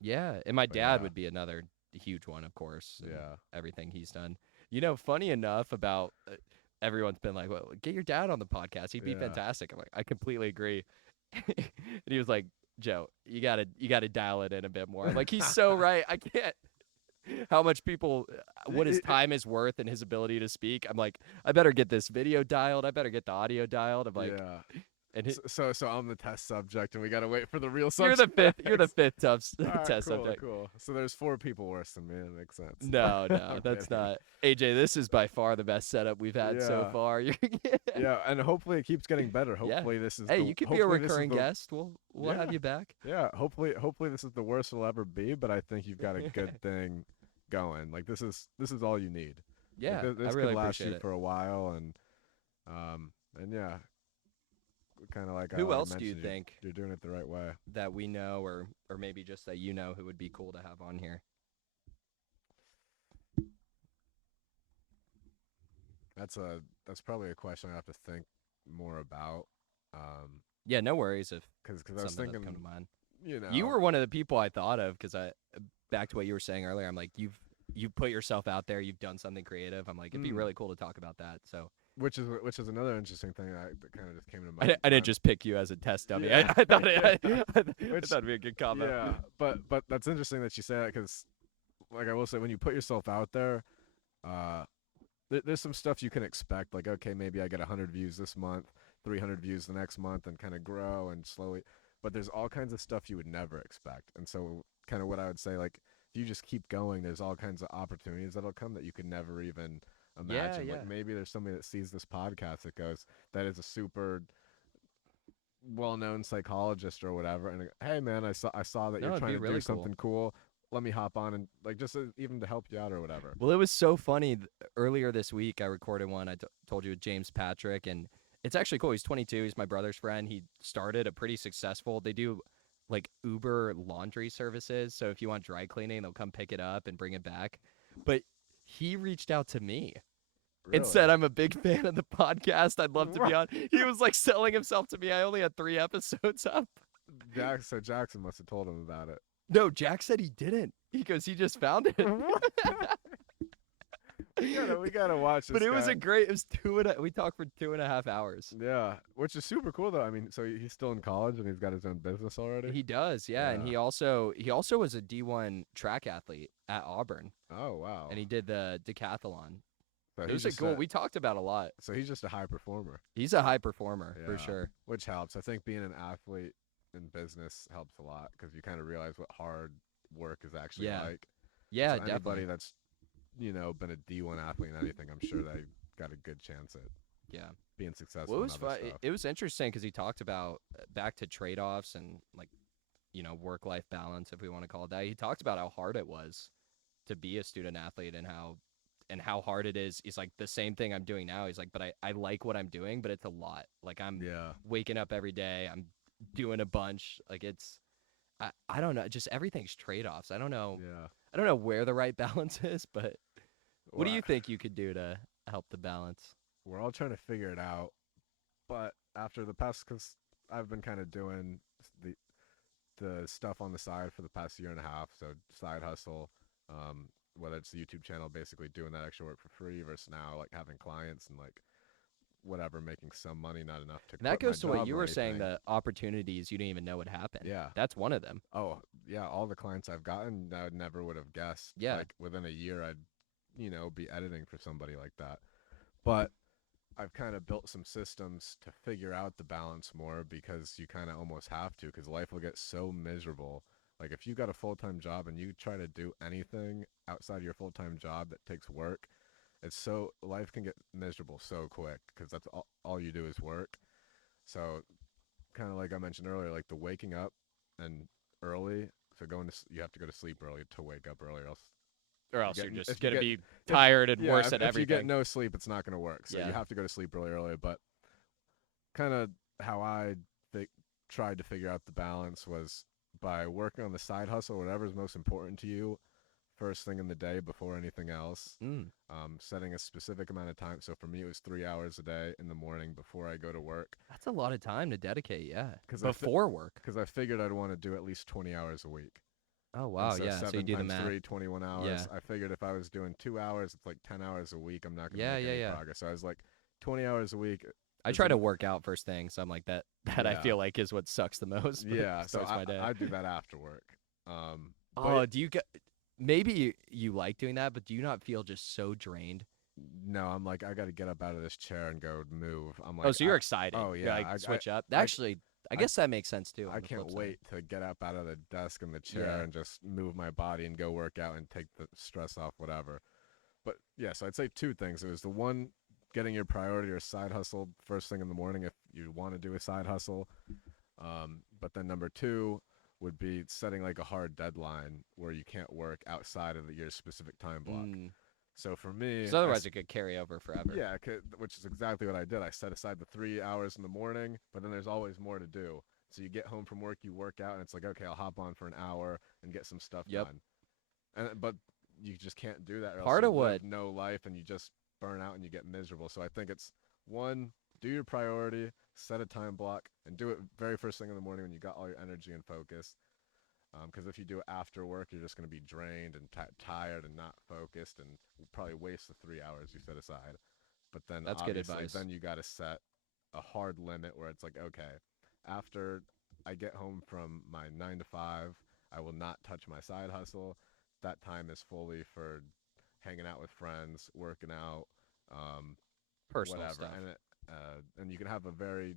Yeah, and my but dad yeah, would be another huge one, of course. And yeah. everything he's done. Funny enough about everyone's been like, "Well, get your dad on the podcast. He'd be Yeah. fantastic." I'm like, I completely agree. And he was like, "Joe, you gotta dial it in a bit more." I'm like, he's so right. I can't. How much people, what his time is worth and his ability to speak. I'm like, I better get this video dialed. I better get the audio dialed. I'm like, Yeah. and So I'm the test subject, and we gotta wait for the real you're the subject. fifth. You're the fifth All right, test cool, subject. cool. So there's 4 people worse than me. That makes sense. No, I'm that's kidding. not. AJ, this is by far the best setup we've had so Yeah. far. Yeah, and hopefully it keeps getting better. Yeah. Hopefully this is. Hey, the, you could be a hopefully this is recurring the- guest. We'll have Yeah. you back. Yeah, hopefully this is the worst it'll ever be. But I think you've got a good thing going. Like this is all you need. Yeah, Like, this I really could last appreciate you it. for a while, and yeah, kind of like I Who already else do you mentioned, think you're doing it the right way? that we know, or maybe just that who would be cool to have on here? That's probably a question I have to think more about. Yeah, no worries if Because I was something doesn't thinking, come to mind. you know, You were one of the people I thought of because back to what you were saying earlier. I'm like, you've put yourself out there. You've done something creative. I'm like, it'd be Mm. really cool to talk about that. So which is another interesting thing that kind of just came to mind. I didn't just pick you as a test dummy. Yeah. I thought Yeah. I Which- thought it'd be a good combo. Yeah, but that's interesting that you say that because, like I will say, when you put yourself out there, there's some stuff you can expect. Like, okay, maybe I get 100 views this month, 300 views the next month, and kind of grow and slowly. But there's all kinds of stuff you would never expect. And so, kind of what I would say, like, if you just keep going, there's all kinds of opportunities that'll come that you could never even imagine. Yeah. Like, maybe there's somebody that sees this podcast that is a super well-known psychologist or whatever, and hey, man, I saw that No, you're it'd trying be to really do something cool. Let me hop on and like just even to help you out or whatever. Well, it was so funny. Earlier this week, I recorded one. I told you with James Patrick, and it's actually cool. He's 22. He's my brother's friend. He started a pretty successful. They do like Uber laundry services. So if you want dry cleaning, they'll come pick it up and bring it back. But he reached out to me and said, "I'm a big fan of the podcast. I'd love to be on." He was like selling himself to me. I only had 3 episodes up. So Jackson must have told him about it. No, Jack said he didn't. He goes, he just found it. we gotta watch this. But it was guy. it was we talked for 2.5 hours. Yeah, which is super cool though. I mean, so he's still in college and he's got his own business already. He does, yeah. And he also was a D1 track athlete at Auburn, Oh wow. and he did the decathlon. so It he's was a just cool. We talked about a lot. so he's just a high performer, He's a high performer for Yeah. sure. which helps. I think being an athlete in business helps a lot because you kind of realize what hard work is actually Yeah. like. Yeah, So anybody definitely. that's been a D1 athlete in anything, I'm sure they got a good chance at Yeah. being successful. Well, it was in other fun. stuff. It was interesting because he talked about back to trade-offs and like, work-life balance, if we want to call it that. He talked about how hard it was to be a student athlete and how hard it is. He's like, the same thing I'm doing now. He's like, but I like what I'm doing, but it's a lot. Like I'm Yeah. waking up every day. I'm doing a bunch. Like I don't know. Just everything's trade-offs. I don't know. Yeah. I don't know where the right balance is, but what do Well, you think you could do to help the balance? We're all trying to figure it out, but after the past, because I've been kind of doing the stuff on the side for the past year and a half, so side hustle, whether it's the YouTube channel, basically doing that extra work for free, versus now like having clients and like whatever, making some money, not enough to. And that quit my goes to what job you or were saying, anything. the opportunities you didn't even know would happen. Yeah. That's one of them. Oh yeah, all the clients I've gotten, I never would have guessed. Yeah. Like within a year, I'd be editing for somebody like that. But I've kind of built some systems to figure out the balance more because you kind of almost have to, because life will get so miserable. Like if you got a full-time job and you try to do anything outside of your full-time job that takes work, life can get miserable so quick because that's all you do is work. So kind of like I mentioned earlier, like the waking up and early. So you have to go to sleep early to wake up early, or else Or else get- you're if just you going to get- be tired and yeah, worse if, at if everything. you get no sleep, it's not going to work. So Yeah. you have to go to sleep really early. But kind of how I tried to figure out the balance was by working on the side hustle, whatever is most important to you, first thing in the day before anything else. Mm. Setting a specific amount of time. So for me, it was 3 hours a day in the morning before I go to work. That's a lot of time to dedicate. Yeah. 'Cause Before work. Because I figured I'd want to do at least 20 hours a week. Oh And wow. so Yeah. So you 7 do the times math. 3, 21 hours. Yeah. I figured if I was doing 2 hours, it's like 10 hours a week. I'm not going to Yeah. make Yeah. any Yeah. progress. So I was like, 20 hours a week. I is try to en- work out first thing, so I'm like that. That I Yeah. feel like is what sucks the most. But Yeah. it So starts my day. I do that after work. But Oh, do you get? Maybe you like doing that, but do you not feel just so drained? no, I'm like, I got to get up out of this chair and go move. I'm like, Oh, so you're excited. oh, You're yeah, like switch up. I- Actually, I guess that makes sense too. on I the can't flip side. wait to get up out of the desk and the chair Yeah. and just move my body and go work out and take the stress off, whatever. But yeah, so I'd say two things. It was the one, getting your priority or side hustle first thing in the morning if you want to do a side hustle. But then number two would be setting like a hard deadline where you can't work outside of your specific time block. So for me, Because otherwise it could carry over forever. yeah, which is exactly what I did. I set aside the 3 hours in the morning, but then there's always more to do. So you get home from work, you work out, and it's like, okay, I'll hop on for an hour and get some stuff Yep. done. But you just can't do that. Or Part else of you live what- no life, and you just burn out and you get miserable. So I think it's one, do your priority, set a time block, and do it very first thing in the morning when you got all your energy and focus. Because if you do it after work, you're just going to be drained and tired and not focused, and you probably waste the 3 hours you set aside. But then That's good obviously, advice. then you got to set a hard limit where it's like, okay, after I get home from my 9 to 5, I will not touch my side hustle. That time is fully for hanging out with friends, working out, Personal whatever. stuff. And you can have a very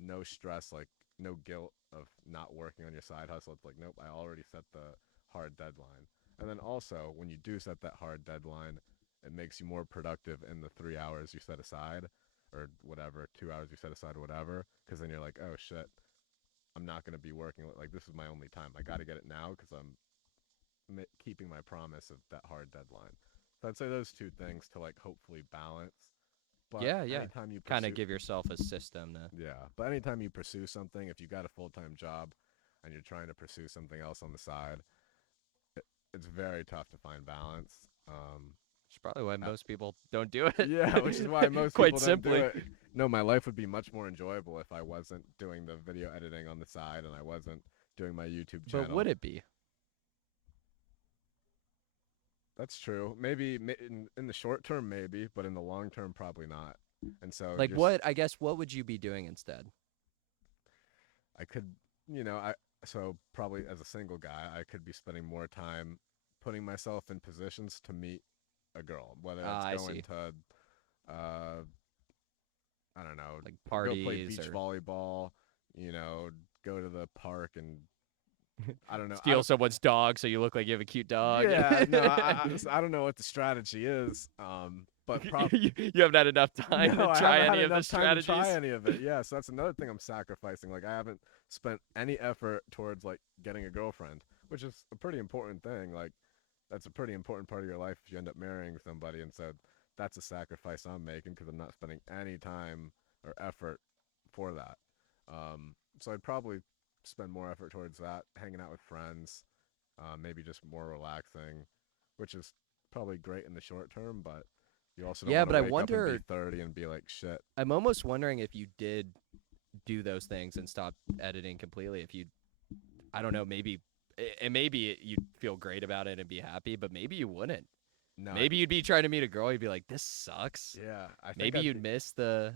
no stress, like no guilt of not working on your side hustle. It's like, nope, I already set the hard deadline. And then also, when you do set that hard deadline, it makes you more productive in the 3 hours you set aside, or whatever, 2 hours you set aside, or whatever. Because then you're like, oh shit, I'm not going to be working. Like, this is my only time. I got to get it now because I'm keeping my promise of that hard deadline. So I'd say those two things to like hopefully balance. But Yeah. anytime you Kind of pursue- give yourself a system to. yeah, but anytime you pursue something, if you got a full-time job and you're trying to pursue something else on the side, it's very tough to find balance. Which is probably why most people don't do it. Yeah, which is why most Quite people simply. don't do it. No, my life would be much more enjoyable if I wasn't doing the video editing on the side and I wasn't doing my YouTube channel. But would it be? That's true. Maybe in the short term, maybe, but in the long term, probably not. And so, Like what? I guess what would you be doing instead? I could, so probably as a single guy, I could be spending more time putting myself in positions to meet a girl, whether I it's going see. to, I don't know, Like go play parties beach or volleyball, go to the park and I don't know. steal someone's dog so you look like you have a cute dog? Yeah, no, I don't know what the strategy is, but probably. You haven't had enough time No, to I try haven't had any of the enough time to strategies. try any of it. Yeah, so that's another thing I'm sacrificing. Like, I haven't spent any effort towards like getting a girlfriend, which is a pretty important thing. Like, that's a pretty important part of your life if you end up marrying somebody, and so that's a sacrifice I'm making because I'm not spending any time or effort for that. So I'd probably spend more effort towards that, hanging out with friends, maybe just more relaxing, which is probably great in the short term, but you also don't Yeah, wanna but I wake up wonder- and be 30 and be like, shit. I'm almost wondering if you did do those things and stop editing completely. If you, I don't know, maybe, and maybe you'd feel great about it and be happy, but maybe you wouldn't. No, Maybe you'd be trying to meet a girl, you'd be like, this sucks. yeah, I think Maybe I'd you'd be, miss the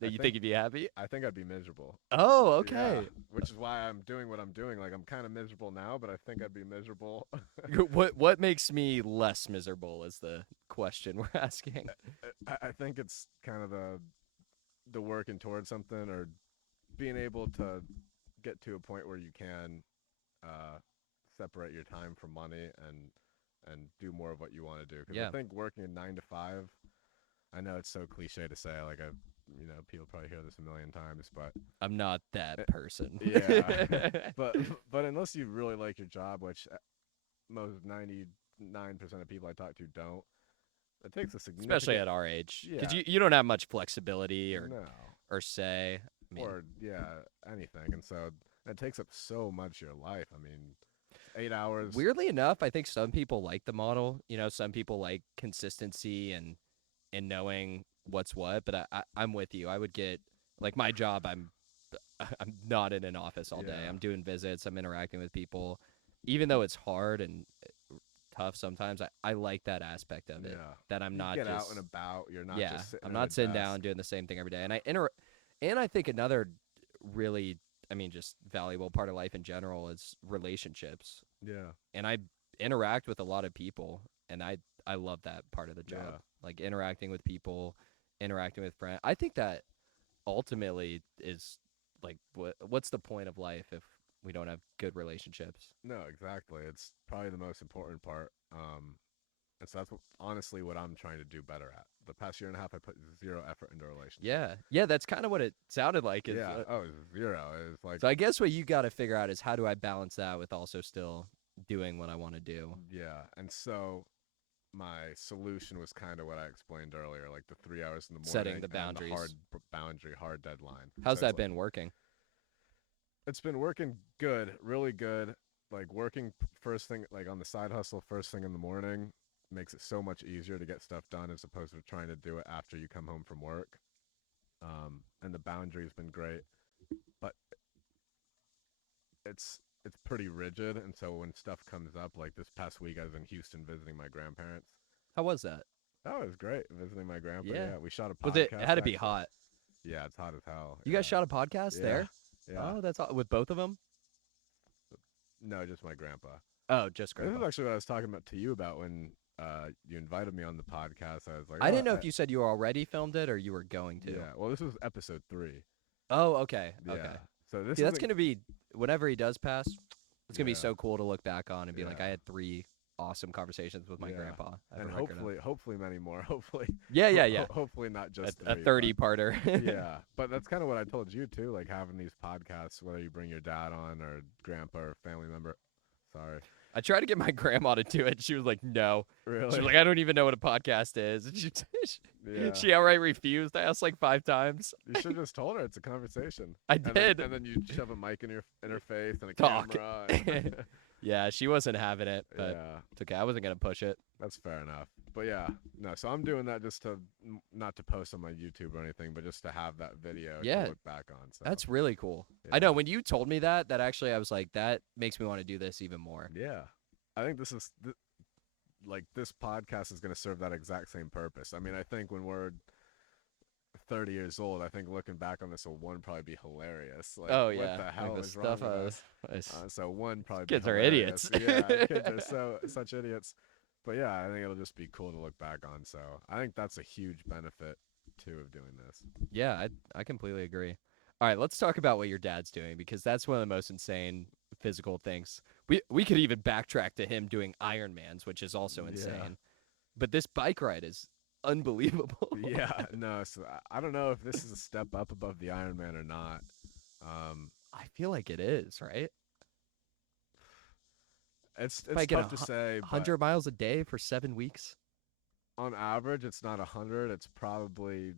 that I you think- think you'd be happy. I think I'd be miserable. Oh, okay. Yeah, which is why I'm doing what I'm doing. Like, I'm kind of miserable now, but I think I'd be miserable. What makes me less miserable is the question we're asking. I think it's kind of the working towards something or being able to get to a point where you can separate your time from money and do more of what you want to do. Because Yeah. I think working a 9 to 5, I know it's so cliche to say, like people probably hear this a million times, but I'm not that person. yeah. but unless you really like your job, which most 99% of people I talk to don't, it takes a significant, Especially at our age. Because Yeah. you don't have much flexibility or no. or say. I mean, or yeah, anything. And so it takes up so much of your life. I mean, 8 hours. weirdly enough, I think some people like the model. You know, some people like consistency and knowing what's what. But I'm with you. I would get like my job. I'm not in an office all day. Yeah, I'm doing visits. I'm interacting with people, even though it's hard and tough sometimes. I like that aspect of it. yeah. That I'm You not get out and just about. You're not yeah. just sitting I'm at a not sitting desk. down doing the same thing every day. And I think another really, I mean, just valuable part of life in general is relationships. Yeah, And I interact with a lot of people, and I love that part of the job. yeah, Like interacting with people, interacting with friends. I think that ultimately is like what's the point of life if we don't have good relationships? no, exactly. It's probably the most important part. And so that's honestly what I'm trying to do better at. The past year and a half, I put zero effort into relationships. Yeah, yeah, that's kind of what it sounded like. Is Yeah. Oh, zero. It's like, so I guess what you got to figure out is how do I balance that with also still doing what I want to do. yeah. And so my solution was kind of what I explained earlier, like the 3 hours in the morning, Setting the and then boundaries. hard boundary, hard deadline. How's So it's that like, been working? it's been working good, really good. Like working first thing, like on the side hustle, first thing in the morning makes it so much easier to get stuff done as opposed to trying to do it after you come home from work. And the boundary's been great, but it's pretty rigid. And so when stuff comes up, like this past week, I was in Houston visiting my grandparents. How was that? Oh, it was great visiting my grandpa. Yeah. Yeah, we shot a Was podcast. it had to be actually. hot. Yeah, it's hot as hell. You yeah. guys shot a podcast Yeah. there? Yeah. Oh, that's with both of them? No, just my grandpa. Oh, just This is grandpa. actually what I was talking about to you about when you invited me on the podcast. I was like, I oh, didn't know if you said you already filmed it or you were going to. Yeah. Well, this was episode 3. Oh, okay. Yeah. Okay. So this See, that's isn't- going to be whenever he does pass, it's going to be Yeah. so cool to look back on and be like, Yeah. I had 3 awesome conversations with my Yeah. grandpa. I have and a record of. hopefully many more. Hopefully. Yeah, yeah, yeah. Hopefully not just A 3, 30-parter. but- yeah, but that's kind of what I told you too. Like having these podcasts, whether you bring your dad on or grandpa or family member. Sorry. I tried to get my grandma to do it. She was like, no. Really? She was like, I don't even know what a podcast is. And yeah. she outright refused. I asked like 5 times. You should have just told her it's a conversation. I And did. then you shove a mic in her face and a Talk. camera. And Yeah, she wasn't having it, but yeah, it's okay. I wasn't going to push it. that's fair enough. But yeah, no. So I'm doing that just to not to post on my YouTube or anything, but just to have that video Yeah. to look back on. So That's really cool. yeah. I know when you told me that actually I was like, that makes me want to do this even more. Yeah, I think this is like this podcast is going to serve that exact same purpose. I mean, I think when we're 30 years old, I think looking back on this will probably be hilarious. Like, Oh what yeah, the hell like the is stuff wrong I with was. us? So probably Kids be are hilarious. idiots. Yeah, kids are such idiots. But yeah, I think it'll just be cool to look back on. So I think that's a huge benefit too of doing this. Yeah, I completely agree. All right, let's talk about what your dad's doing because that's one of the most insane physical things. We could even backtrack to him doing Ironmans, which is also insane. Yeah. But this bike ride is unbelievable. Yeah, no. So I don't know if this is a step up above the Ironman or not. I feel like it is, right? It's Biking tough to say. But 100 miles a day for 7 weeks. on average, it's not 100. It's probably,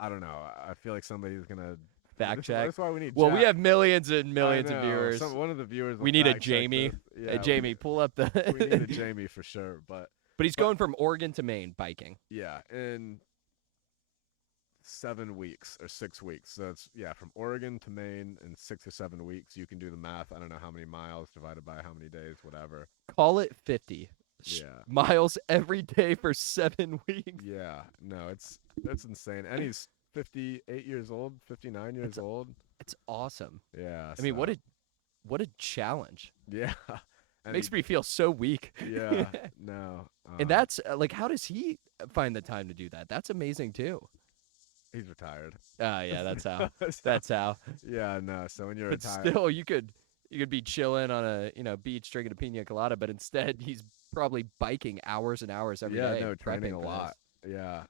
I don't know. I feel like somebody's gonna Fact check. That's why we need. Well, we Jack. have millions and I millions of know, viewers. One of the viewers. We will need a fact check Jamie. this. Hey, Yeah, Jamie, pull up the. we need a Jamie for sure. But But he's going from Oregon to Maine biking. yeah, in 7 weeks or 6 weeks. So it's from Oregon to Maine in 6 or 7 weeks. You can do the math. I don't know how many miles divided by how many days, whatever. Call it 50 Yeah. miles every day for 7 weeks. Yeah, no, it's insane. And he's 58 years old, 59 years old. It's awesome. Yeah. I mean, what a challenge. Yeah. And Makes me feel so weak. Yeah. No. And that's like, how does he find the time to do that? That's amazing too. he's retired. Yeah, that's how. So- That's how. Yeah, no. So when you're But retired, still, you could be chilling on a beach drinking a pina colada, but instead he's probably biking hours and hours every day. no, training prepping a for lot. this. Yeah.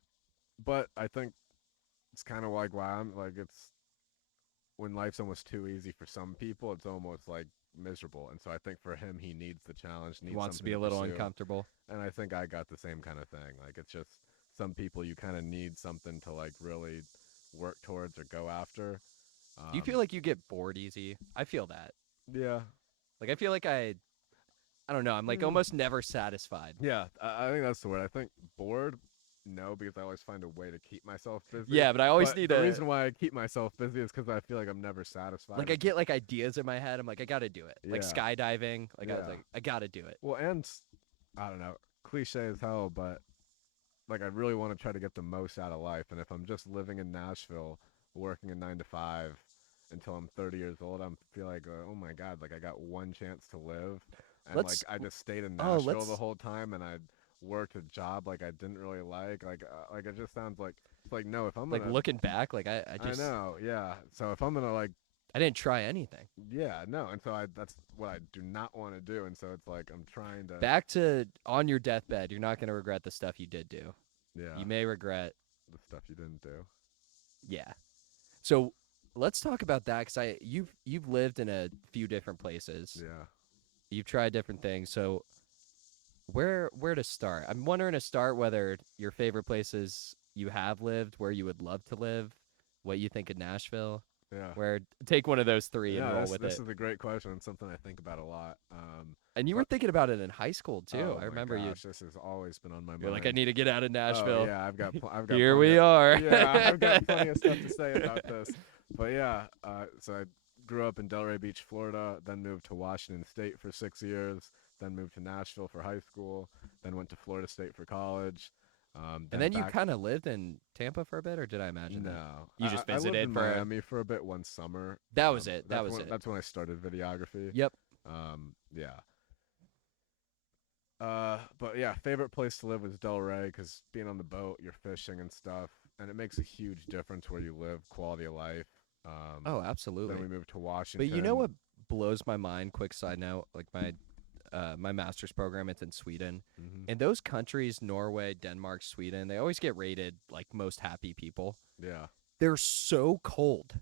But I think it's kind of like why I'm like it's when life's almost too easy for some people, it's almost like miserable. And so I think for him, he needs the challenge. He Needs wants to something be a little pursue. uncomfortable. And I think I got the same kind of thing. Like it's just some people you kind of need something to like really work towards or go after. Do you feel like you get bored easy? I feel that. Yeah. Like I feel like I don't know. I'm like Mm. almost never satisfied. Yeah, I think that's the word. I think bored, no, because I always find a way to keep myself busy. Yeah, but I always But need the a reason why I keep myself busy is because I feel like I'm never satisfied. like I get like ideas in my head. I'm like I got to do it. Like Yeah. skydiving. Like I was Yeah. like I got to do it. Well, and I don't know, cliche as hell, but like I really want to try to get the most out of life. And if I'm just living in Nashville, working a 9 to 5 until I'm 30 years old, I feel like, oh my God, like I got one chance to live. And like Let's I just stayed in oh, Nashville the let's whole time, and I worked a job like I didn't really like it just sounds like it's like no, if I'm like gonna, looking back, like I I just know, yeah. So if I'm gonna like, I didn't try anything. yeah, no, and so that's what I do not want to do, and so it's like I'm trying to, Back to on your deathbed, you're not going to regret the stuff you did do. yeah, You may regret, the stuff you didn't do. yeah. So let's talk about that because you've lived in a few different places. Yeah. You've tried different things. So where to start? I'm wondering to start whether your favorite places you have lived, where you would love to live, what you think of Nashville. Yeah. Where take one of those three and Yeah, roll with this it. is a great question and something I think about a lot. And you were but- thinking about it in high school too. oh I my remember gosh, this has always been on my you're mind. like, I need to get out of Nashville. Oh, yeah, I've got Here plenty we of- are. Yeah, I've got plenty of stuff to say about this. But yeah, so I grew up in Delray Beach, Florida, then moved to Washington State for 6 years, then moved to Nashville for high school, then went to Florida State for college. And then you back- kind of lived in Tampa for a bit, or did I imagine that? No, You just I lived visited in for a- Miami for a bit one summer. That was it. That That's was when, it. That's when I started videography. Yep. Yeah. But yeah, favorite place to live was Delray because being on the boat, you're fishing and stuff, and it makes a huge difference where you live, quality of life. Oh, absolutely. Then we moved to Washington. But you know what blows my mind? Quick side note, like my master's program, it's in Sweden. Mhm. In those countries, Norway, Denmark, Sweden, they always get rated like most happy people. Yeah, They're so cold.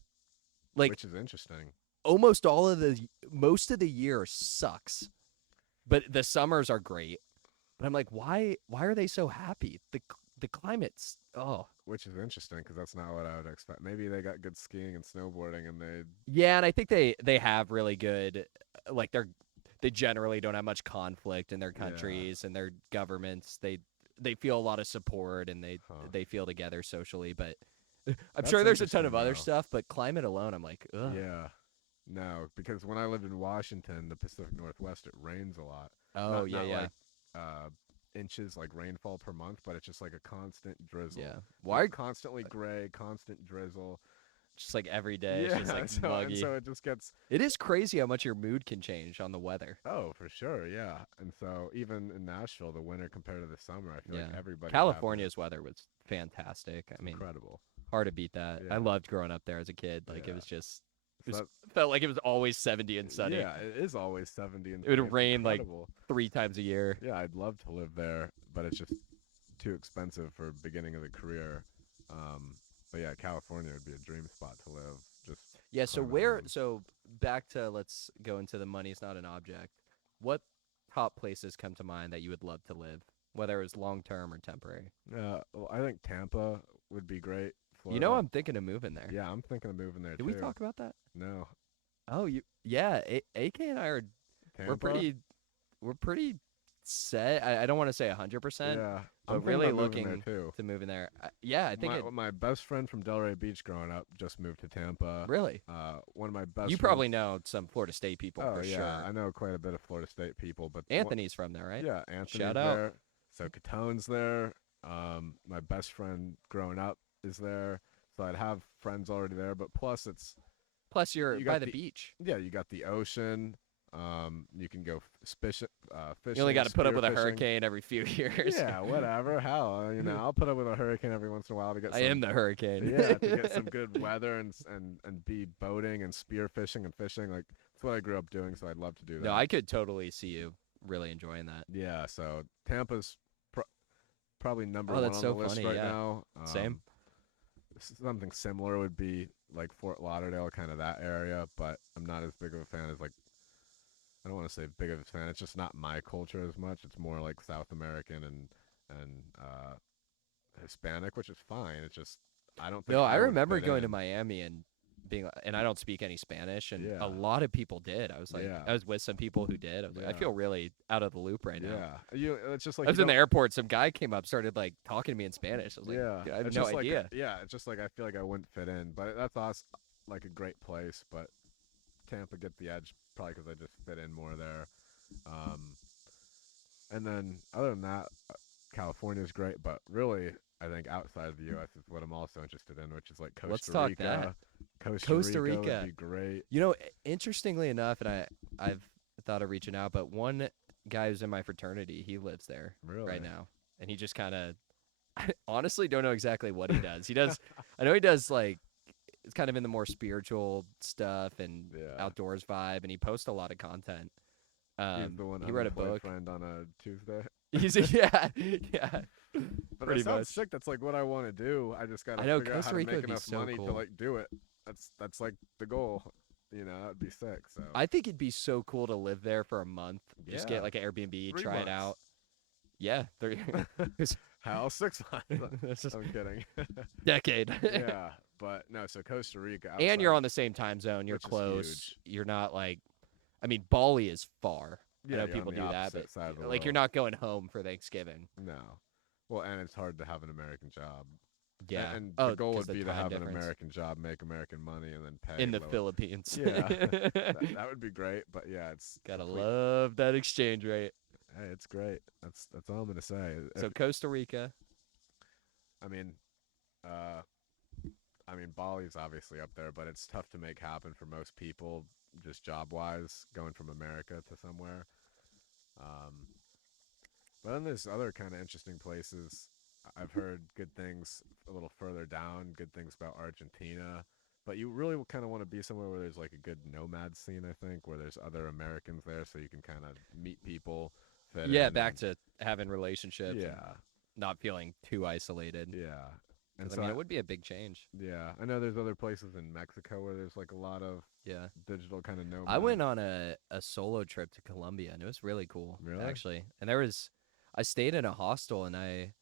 Like which is interesting. almost most of the year sucks. But the summers are great. But I'm like, why are they so happy? The climate's Which is interesting because that's not what I would expect. Maybe they got good skiing and snowboarding, and they yeah, and I think they have really good like they generally don't have much conflict in their Yeah. countries and their governments. They feel a lot of support and Huh. they feel together socially, but I'm That's sure there's a ton of interesting, other though. stuff, but climate alone, I'm like, ugh. yeah. No, because when I lived in Washington, the Pacific Northwest, it rains a lot. Oh, Not- yeah, not yeah. Like, inches like rainfall per month, but it's just like a constant drizzle. Yeah. So Why it's constantly gray, constant drizzle. just like every day yeah, it's just like so, muggy. and so it just gets It is crazy how much your mood can change on the weather. oh for sure, yeah. And so even in Nashville, the winter compared to the summer, I feel like Yeah. everybody California's weather was fantastic. I mean, incredible. hard to beat that. Yeah. I loved growing up there as a kid. Like Yeah. it was just So it was, that- felt like it was always 70 and sunny. Yeah, it is always 70 and It would sunny. It's rain, like, incredible. 3 times a year. Yeah, I'd love to live there, but it's just too expensive for beginning of the career. But yeah, California would be a dream spot to live. Just Yeah, so climate where alone. so back to let's go into the money's not an object. What top places come to mind that you would love to live, whether it was long term or temporary? well, I think Tampa would be great. You know Florida. I'm thinking of moving there. Yeah, I'm thinking of moving there Did too. we talk about that? No, Oh, AK and I are Tampa? we're pretty set. I don't want to say 100%. Yeah, but I'm thinking really about moving there looking too. to moving there. Yeah, I think my best friend from Delray Beach growing up just moved to Tampa. really. One of my best. You friends- probably know some Florida State people Oh for yeah, sure. I know quite a bit of Florida State people, but Anthony's from there, right? Yeah, Anthony's Shout out. there. So Catone's there. My best friend growing up is there. So I'd have friends already there, but plus it's Plus, you're You by got the the- beach. yeah, you got the ocean. You can go fishing. You only got to put up with a spearfishing. hurricane every few years. Yeah, whatever. Hell, I'll put up with a hurricane every once in a while to get. I some, am the hurricane. Yeah, to get some good weather and be boating and spearfishing and fishing. Like that's what I grew up doing, so I'd love to do that. No, I could totally see you really enjoying that. Yeah, so Tampa's probably number Oh, one that's on so the list funny, right yeah. now. Same. Something similar would be like Fort Lauderdale, kind of that area, but I'm not as big of a fan as like. I don't want to say big of a fan. It's just not my culture as much. It's more like South American and Hispanic, which is fine. It's just I don't think. No, I would remember fit going to in. Miami and being, and I don't speak any Spanish, and Yeah. a lot of people did. I was like, Yeah. I was with some people who did. I was like, I Yeah. feel really out of the loop right now. Yeah. It's just like I was you in the don't- airport. Some guy came up, started like talking to me in Spanish. I was like, yeah. "Dude, I have It's no just like idea. it's just like I feel like I wouldn't fit in, but that's awesome, like a great place. But Tampa get the edge probably because I just fit in more there. And then other than that, California is great, but really, I think outside of the U.S. is what I'm also interested in, which is like Costa Let's talk Rica. that. Costa Rica. would be great. You know, interestingly enough, and I've thought of reaching out, but one guy who's in my fraternity, he lives there Really? right now, and he just kind of, I honestly don't know exactly what he does. He does, I know he does like, it's kind of in the more spiritual stuff and Yeah. outdoors vibe, and he posts a lot of content. He's the one he read a book. friend on a Tuesday. He's yeah, yeah. But Pretty it sounds much. sick. That's like what I want to do. I just gotta I know, figure out Costa how to Rica make would be enough so money cool. to like do it. That's like the goal. You know, that'd be sick. So I think it'd be so cool to live there for a month. Just Yeah. get like an Airbnb, 3 try it months. out. Yeah, Hell, 6 months. this is I'm kidding. decade. Yeah, but no. So Costa Rica, And you're outside- on the same time zone. You're which is close. huge. You're not like, I mean, Bali is far. Yeah, I know you're on people the do that, opposite but side of the like you're world. not going home for Thanksgiving. No. Well, and it's hard to have an American job. Yeah. And oh, the goal 'cause would the be to time have an difference. American job, make American money, and then pay In the lower- Philippines. Yeah, that would be great. But yeah, it's Gotta complete- love that exchange rate. Hey, it's great. That's all I'm gonna say. So Costa Rica. I mean, Bali's obviously up there, but it's tough to make happen for most people, just job wise, going from America to somewhere. But then there's other kind of interesting places. I've heard good things a little further down, good things about Argentina. But you really kind of want to be somewhere where there's like a good nomad scene, I think, where there's other Americans there, so you can kind of meet people. Fit Yeah, in back and- to having relationships. and yeah, not feeling too isolated. yeah. And 'Cause, so I mean, it would be a big change. yeah, I know there's other places in Mexico where there's like a lot of Yeah. digital kind of nomad. I went on a solo trip to Colombia, and it was really cool. Really? Actually. And I stayed in a hostel, and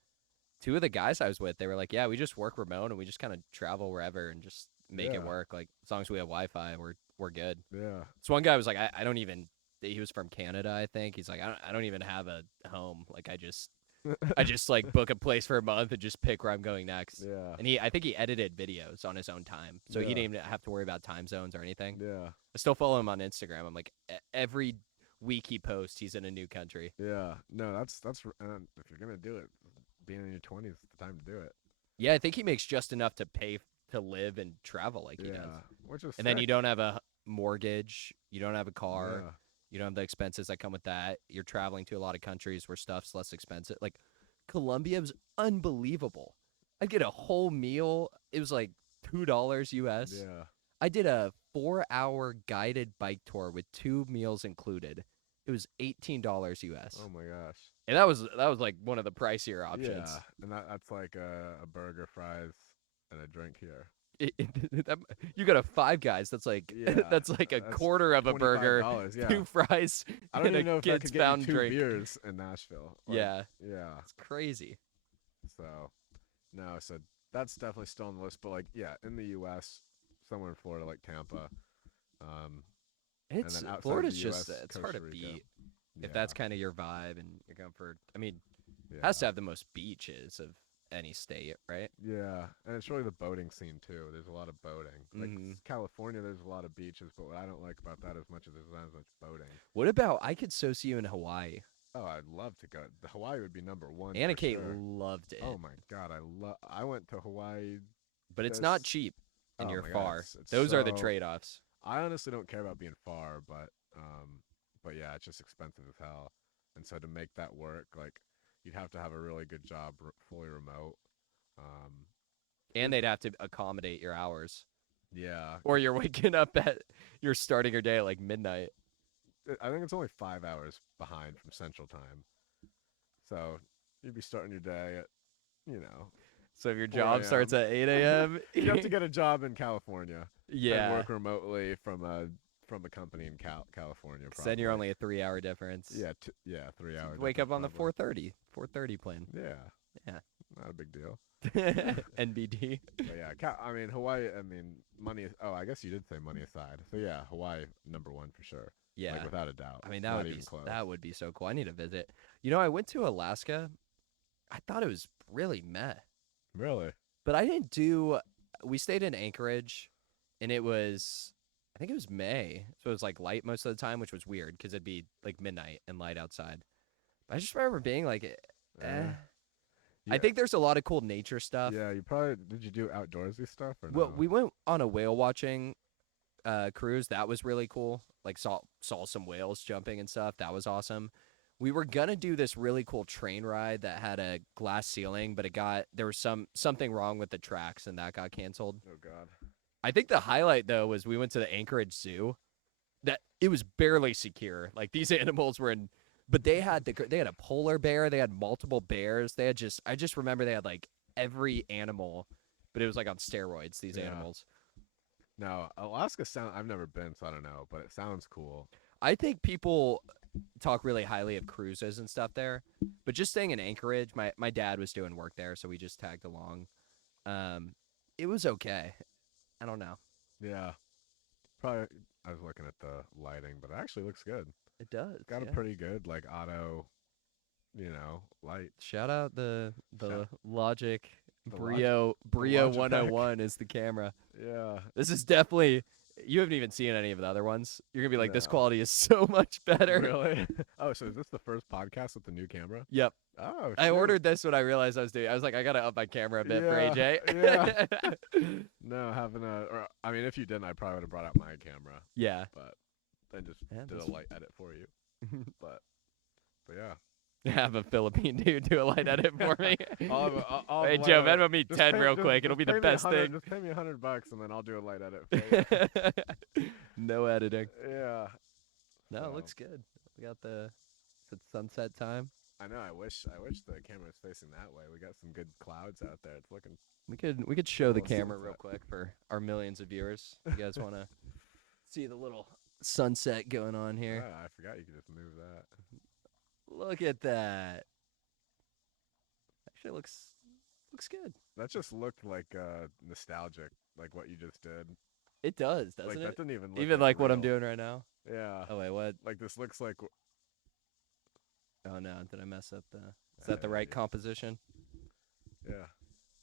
two of the guys I was with, they were like, yeah, we just work remote, and we just kind of travel wherever and just make it Yeah. work. Like, as long as we have Wi-Fi, we're good. Yeah, So one guy was like, I don't even, he was from Canada, I think. He's like, I don't even have a home. Like, I just like book a place for a month and just pick where I'm going next. yeah, And I think he edited videos on his own time, so he Yeah. didn't even have to worry about time zones or anything. yeah, I still follow him on Instagram. I'm like, every week he posts, he's in a new country. yeah. No, that's if you're gonna do it, being in your 20s is the time to do it. Yeah, I think he makes just enough to pay to live and travel like he Yeah, does. which is And then you sick. don't have a mortgage, you don't have a car, Yeah. you don't have the expenses that come with that. You're traveling to a lot of countries where stuff's less expensive. Like Colombia was unbelievable. I'd get a whole meal. It was like $2 US. Yeah, I did a 4-hour guided bike tour with 2 meals included. It was $18 US. oh my gosh. And that was like one of the pricier options. Yeah, and that's like a burger, fries, and a drink here. You go to Five Guys, that's like Yeah, that's like a that's quarter of a burger, $25, yeah. 2 fries, I don't and even a know if I kid's could get you fountain 2 drink. beers in Nashville. Like, Yeah, yeah. it's crazy. So, no, so that's definitely still on the list. But like, yeah, in the U.S., somewhere in Florida, like Tampa. It's then outside Florida's the just US, it's hard to Costa Rica. beat Yeah, if that's kind of your vibe and you're going for. I mean, yeah. it has to have the most beaches of any state, right? Yeah, and it's really the boating scene too. There's a lot of boating. Like Mhm. California, there's a lot of beaches, but what I don't like about that as much as there's not as much boating. What about I could so see you in Hawaii? Oh, I'd love to go. The Hawaii would be #1. Anna for Kate sure. loved it, Oh my god, I went to Hawaii. but it's not this- cheap and Oh you're my God, far. it's Those are the so- trade-offs. I honestly don't care about being far, but yeah, it's just expensive as hell. And so to make that work, like you'd have to have a really good job, fully remote. And they'd have to accommodate your hours. Yeah, Or you're waking up you're starting your day at like midnight. I think it's only 5 hours behind from Central Time. So you'd be starting your day at, So if your 4 job starts at 8 a.m., you have to get a job in California. And yeah. work remotely from a company in California. 'Cause then you're probably. only a 3-hour difference. Yeah, 3 hours. Wake up on the probably. 4:30 plan. Yeah. Yeah. not a big deal. NBD. But yeah, I mean Hawaii. I mean money. Oh, I guess you did say money aside. So yeah, Hawaii #1 for sure. Yeah. Like without a doubt. I mean, Not even close. that would be so cool. I need to visit. You know, I went to Alaska. I thought it was really meh, Really? but I didn't do. We stayed in Anchorage, and it was, I think it was May, so it was like light most of the time, which was weird because it'd be like midnight and light outside. But I just remember being like, eh. I think there's a lot of cool nature stuff. Yeah, you probably did. You do outdoorsy stuff or Well, no? we went on a whale watching cruise. That was really cool. Like saw some whales jumping and stuff. That was awesome. We were gonna do this really cool train ride that had a glass ceiling, but there was something wrong with the tracks and that got canceled. Oh God. I think the highlight though was we went to the Anchorage Zoo. That it was barely secure. Like these animals were in, but they had a polar bear. They had multiple bears. They had I just remember they had like every animal, but it was like on steroids. These animals. No, Alaska I've never been, so I don't know, but it sounds cool. I think people talk really highly of cruises and stuff there, but just staying in Anchorage, my dad was doing work there, so we just tagged along. It was okay. I don't know. Yeah. Probably. I was looking at the lighting, but it actually looks good. It does. Got a pretty good like auto, light. Shout out the Logic The Brio Logitech. 101 is the camera. Yeah. This is definitely. You haven't even seen any of the other ones. You're gonna be like, this No. quality is so much better. Really? Oh, so is this the first podcast with the new camera? Yep. Oh, I shoot. ordered this when I realized I was doing. I was like, I gotta up my camera a bit for Yeah, AJ. No, I mean, if you didn't, I probably would have brought out my camera, Yeah. but then just Yeah, did that's- a light edit for you. but yeah. Have a Philippine dude do a light edit for me. I'll Hey light Joe, edit. Venmo me Just 10 pay- real just- quick. It'll just be the pay me best 100 thing. Just pay me $100 and then I'll do a light edit for you. No editing. Yeah. No, So- it looks good. We got it's sunset time. I know. I wish the camera was facing that way. We got some good clouds out there. It's looking. We could show the Little camera real sunset. quick for our millions of viewers. You guys want to see the little sunset going on here? I forgot you could just move that. Look at that. Actually, looks good. That just looked like nostalgic, like what you just did. It does, doesn't Like it? that didn't even look Even like what I'm real. doing right now. Yeah. Oh wait, what? Like this looks like. Oh no, did I mess up the? Is that the right Yeah. composition? Yeah.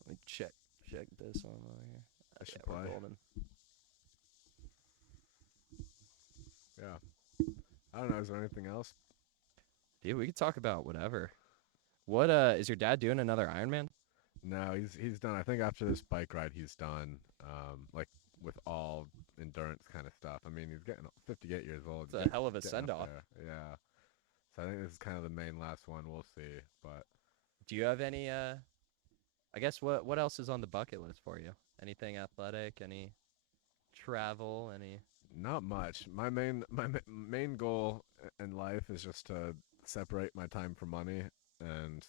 Let me check this one over here. I should we're play. golden. Yeah. I don't know. Is there anything else? Dude, we could talk about whatever. What is your dad doing another Ironman? No, he's done. I think after this bike ride, he's done. Like with all endurance kind of stuff. I mean, he's getting 58 years old. It's a hell of a getting up send-off. there. Yeah. So I think this is kind of the main last one. We'll see. But Do you have any I guess what else is on the bucket list for you? Anything athletic, any travel, any not much. My main goal in life is just to separate my time from money, and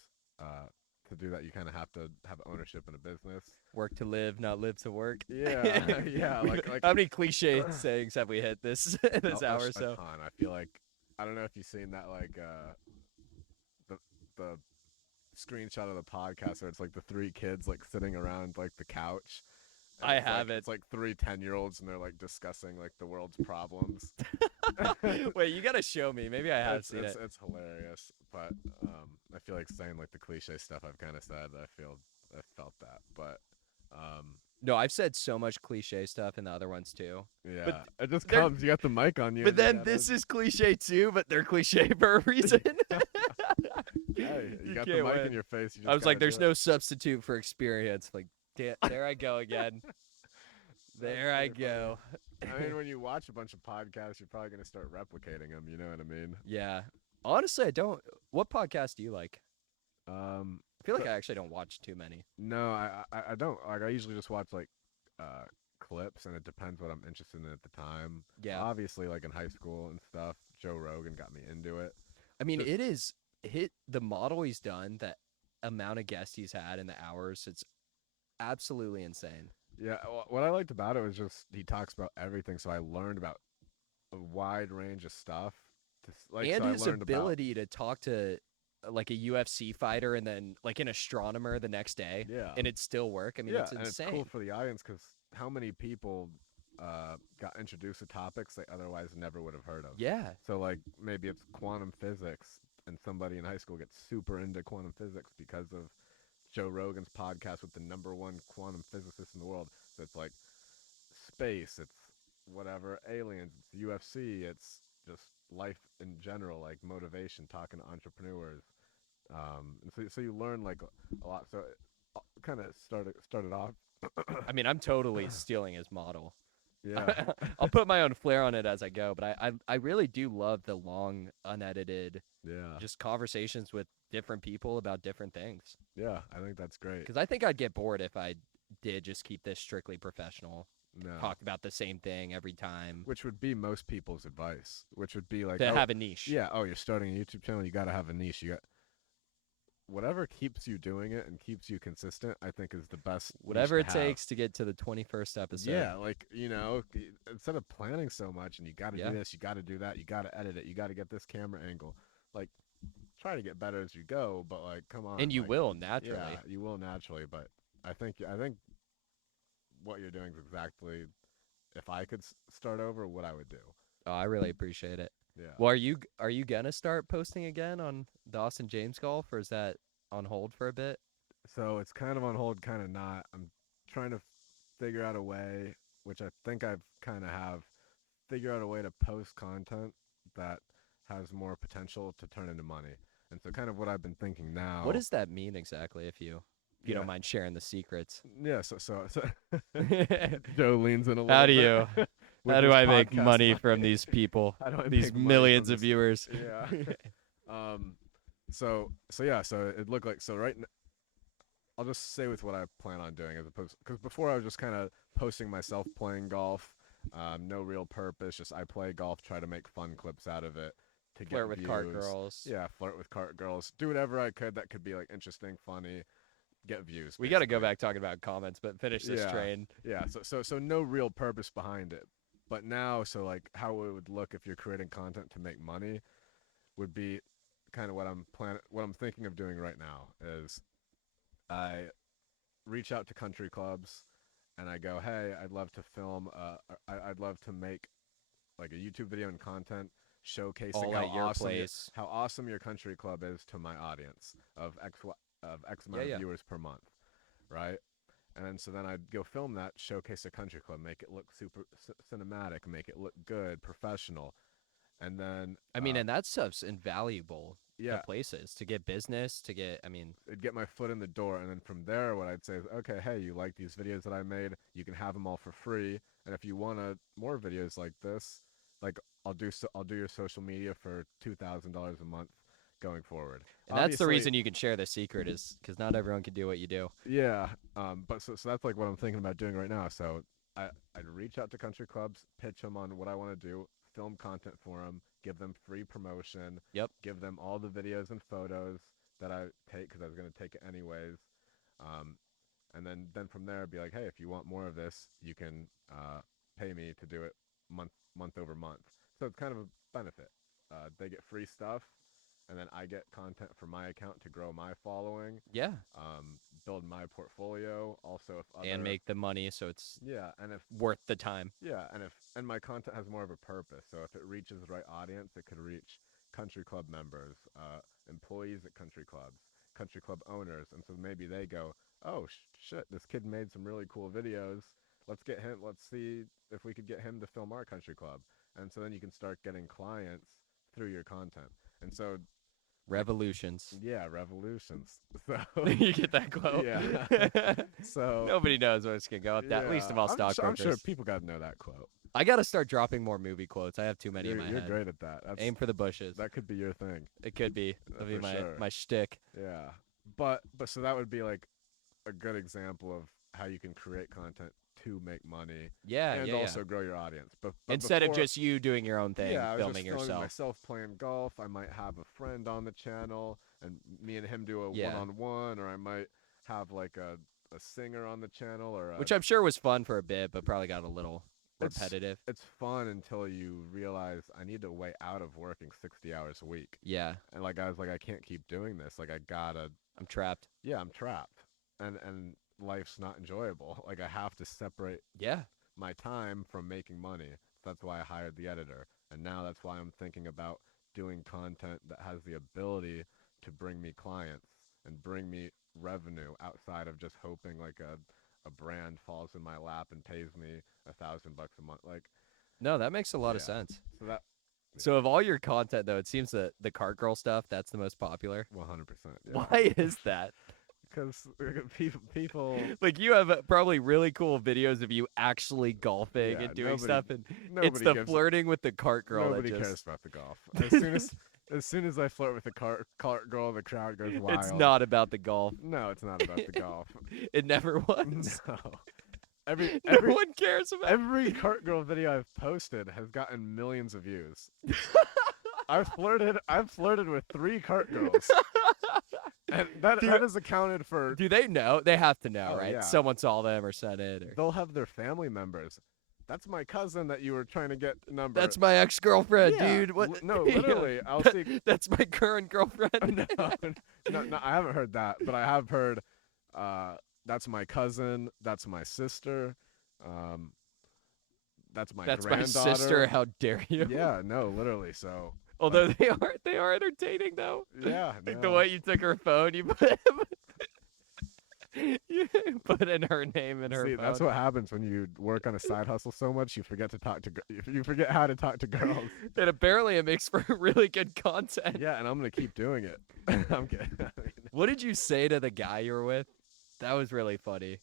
to do that, you kind of have to have ownership in a business. work to live, not live to work? Yeah, yeah. Like how many cliche sayings have we hit this this hour or a so? ton. I feel like I don't know if you've seen that the screenshot of the podcast where it's like the three kids like sitting around like the couch. and I it's, like- have it. It's like 3 10-year-olds and they're like discussing like the world's problems. Wait, you gotta show me. Maybe I have seen it. It's hilarious, but I feel like saying like the cliche stuff I've kind of said. I felt that, but No, I've said so much cliche stuff in the other ones too. yeah, it just they're- comes. You got the mic on you. But and you then gotta- this is cliche too, but they're cliche for a reason. Hey, you got the can't mic win. in your face. You just I was like, gotta there's do it. no substitute for experience. Like, there I go again. There I pretty funny. go. I mean, when you watch a bunch of podcasts, you're probably gonna start replicating them. You know what I mean? Yeah. Honestly, I don't. What podcast do you like? I feel like So- I actually don't watch too many. No, I don't. Like, I usually just watch like clips, and it depends what I'm interested in at the time. Yeah. Obviously, like in high school and stuff, Joe Rogan got me into it. I mean, Just- it is hit the model he's done, that amount of guests he's had in the hours. It's absolutely insane. Yeah, what I liked about it was just he talks about everything, so I learned about a wide range of stuff. And so I his learned about- ability to talk to like a UFC fighter and then like an astronomer the next day Yeah. and it'd still work. I mean, Yeah, it's and it's insane. cool for the audience because how many people got introduced to topics they otherwise never would have heard of. Yeah. So like maybe it's quantum physics, and somebody in high school gets super into quantum physics because of Joe Rogan's podcast with the #1 quantum physicist in the world. So it's like space, it's whatever, aliens, it's UFC, it's just life in general, like motivation, talking to entrepreneurs. And so you learn like a lot. So it kind of started off. I mean, I'm totally stealing his model. Yeah. I'll put my own flair on it as I go, but I really do love the long, unedited, Yeah. just conversations with different people about different things. Yeah, I think that's great. Because I think I'd get bored if I did just keep this strictly professional, No. talk about the same thing every time, Which would be most people's advice. Which would be like, to oh, have a niche. yeah, oh, you're starting a YouTube channel, you got to have a niche. You got whatever keeps you doing it and keeps you consistent. I think is the best. niche Whatever to it have. takes to get to the 21st episode. Yeah, like instead of planning so much and you got to Yeah. do this, you got to do that, you got to edit it, you got to get this camera angle. Like, try to get better as you go, but like, come on. And you like, will naturally. Yeah, you will naturally. But I think what you're doing is exactly. If I could start over, what I would do. Oh, I really appreciate it. Yeah. Well, are you gonna start posting again on the Austin James golf, or is that on hold for a bit? So it's kind of on hold, kind of not. I'm trying to figure out a way, which I think I've kind of have, figure out a way to post content that has more potential to turn into money. And so kind of what I've been thinking now. What does that mean exactly? If you Yeah. don't mind sharing the secrets. Yeah, so Joe leans in a little How do bit you? with How do his I make podcast money money. from these people? How do I These make money from millions of this? viewers. Yeah. So yeah, so it looked like, so I'll just say with what I plan on doing, as opposed, because before I was just kind of posting myself playing golf, no real purpose, just I play golf, try to make fun clips out of it to get Flirt with cart views. girls. Yeah, flirt with cart girls, do whatever I could that could be like interesting, funny, get views. We got to go basically. back talking about comments, but finish this Yeah. train. Yeah, so no real purpose behind it. But now, so like how it would look if you're creating content to make money would be kind of what I'm thinking of doing right now is I reach out to country clubs and I go, "Hey, I'd love to film I'd love to make like a YouTube video and content showcasing All how at your awesome place. how awesome your country club is to my audience of X amount Yeah. of viewers per month." Right? And then so then I'd go film that, showcase a country club, make it look super cinematic, make it look good, professional. And then I mean, and that stuff's invaluable yeah, to places to get business, to get. I mean, it'd get my foot in the door, and then from there, what I'd say is, okay, hey, you like these videos that I made? You can have them all for free, and if you want more videos like this, like I'll do your social media for $2,000 a month going forward. and that's the Obviously- reason you can share the secret is because not everyone can do what you do. Yeah, but so that's like what I'm thinking about doing right now. So I'd reach out to country clubs, pitch them on what I want to do, film content for them, give them free promotion. Yep. Give them all the videos and photos that I take because I was going to take it anyways. And then from there, I'd be like, hey, if you want more of this, you can pay me to do it month over month. So it's kind of a benefit. They get free stuff, and then I get content from my account to grow my following, Yeah, build my portfolio. Also, if other, and make the money so it's yeah, and if worth the time. yeah, and my content has more of a purpose. So if it reaches the right audience, it could reach country club members, employees at country clubs, country club owners, and so maybe they go, oh shit, this kid made some really cool videos. Let's get him. Let's see if we could get him to film our country club. And so then you can start getting clients through your content. And so Revolutions. yeah, revolutions. So You get that quote? yeah. So Nobody knows where it's gonna go. At least of all I'm stockbrokers. sure people got to know that quote. I gotta start dropping more movie quotes. I have too many in my You're head. great at that. That's, Aim for the bushes. that could be your thing. It could be. That'll be for my sure. my shtick. Yeah. But so that would be like a good example of how you can create content to make money Yeah, and yeah, also yeah. grow your audience. But Instead of before- just you doing your own thing, yeah, I was filming just filming yourself. myself playing golf. I might have a friend on the channel, and me and him do a Yeah. one-on-one, or I might have like a singer on the channel, or Which I'm sure was fun for a bit, but probably got a little repetitive. It's fun until you realize I need a way out of working 60 hours a week. Yeah, And like I was like I can't keep doing this. Like I gotta I'm trapped. yeah, I'm trapped. And life's not enjoyable. Like I have to separate Yeah. my time from making money. That's why I hired the editor. And now that's why I'm thinking about doing content that has the ability to bring me clients and bring me revenue outside of just hoping like a brand falls in my lap and pays me $1,000 a month. Like, No, that makes a lot of yeah. sense. So that So of all your content though, it seems that the cart girl stuff, that's the most popular. 100%. Yeah. Why is that? Because people Like you have probably really cool videos of you actually golfing Yeah, and doing nobody- stuff, and it's nobody the gives- flirting with the cart girl nobody that cares just. about the golf. As soon as I flirt with the cart girl, the crowd goes wild. It's not about the golf. No, it's not about the golf. It never was. No. Every No one cares about. every cart girl video I've posted has gotten millions of views. I've flirted with 3 cart girls. And that is accounted for. Do they know? They have to know, Oh, right? yeah. Someone saw them or said it. Or... They'll have their family members. That's my cousin that you were trying to get the number. That's my ex-girlfriend, Yeah, dude. What? no, literally, I'll see. That's my current girlfriend. No, I haven't heard that, but I have heard. That's my cousin. That's my sister. That's my That's my granddaughter. sister. How dare you? Yeah, no, literally. So Although they are entertaining though. yeah, Like no. the way you took her phone, you put you put in her name in her See, phone. that's what happens when you work on a side hustle so much. You forget to talk to. You forget how to talk to girls. And apparently it makes for really good content. Yeah, and I'm gonna keep doing it. I'm kidding. What did you say to the guy you were with? That was really funny.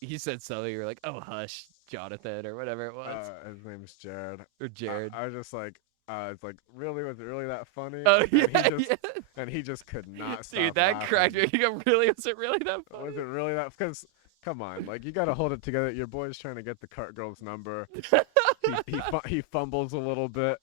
He said something. You were like, "Oh, hush, Jonathan," or whatever it was, His name's Jared. or Jared. I was just like, it's like, really, was it really that funny? Oh And yeah, he just, yeah. and he just could not stop Dude, that laughing. cracked me. You go, really? Was it really that funny? Was it really that? Because come on, like you gotta hold it together. Your boy's trying to get the cart girl's number. he fumbles a little bit,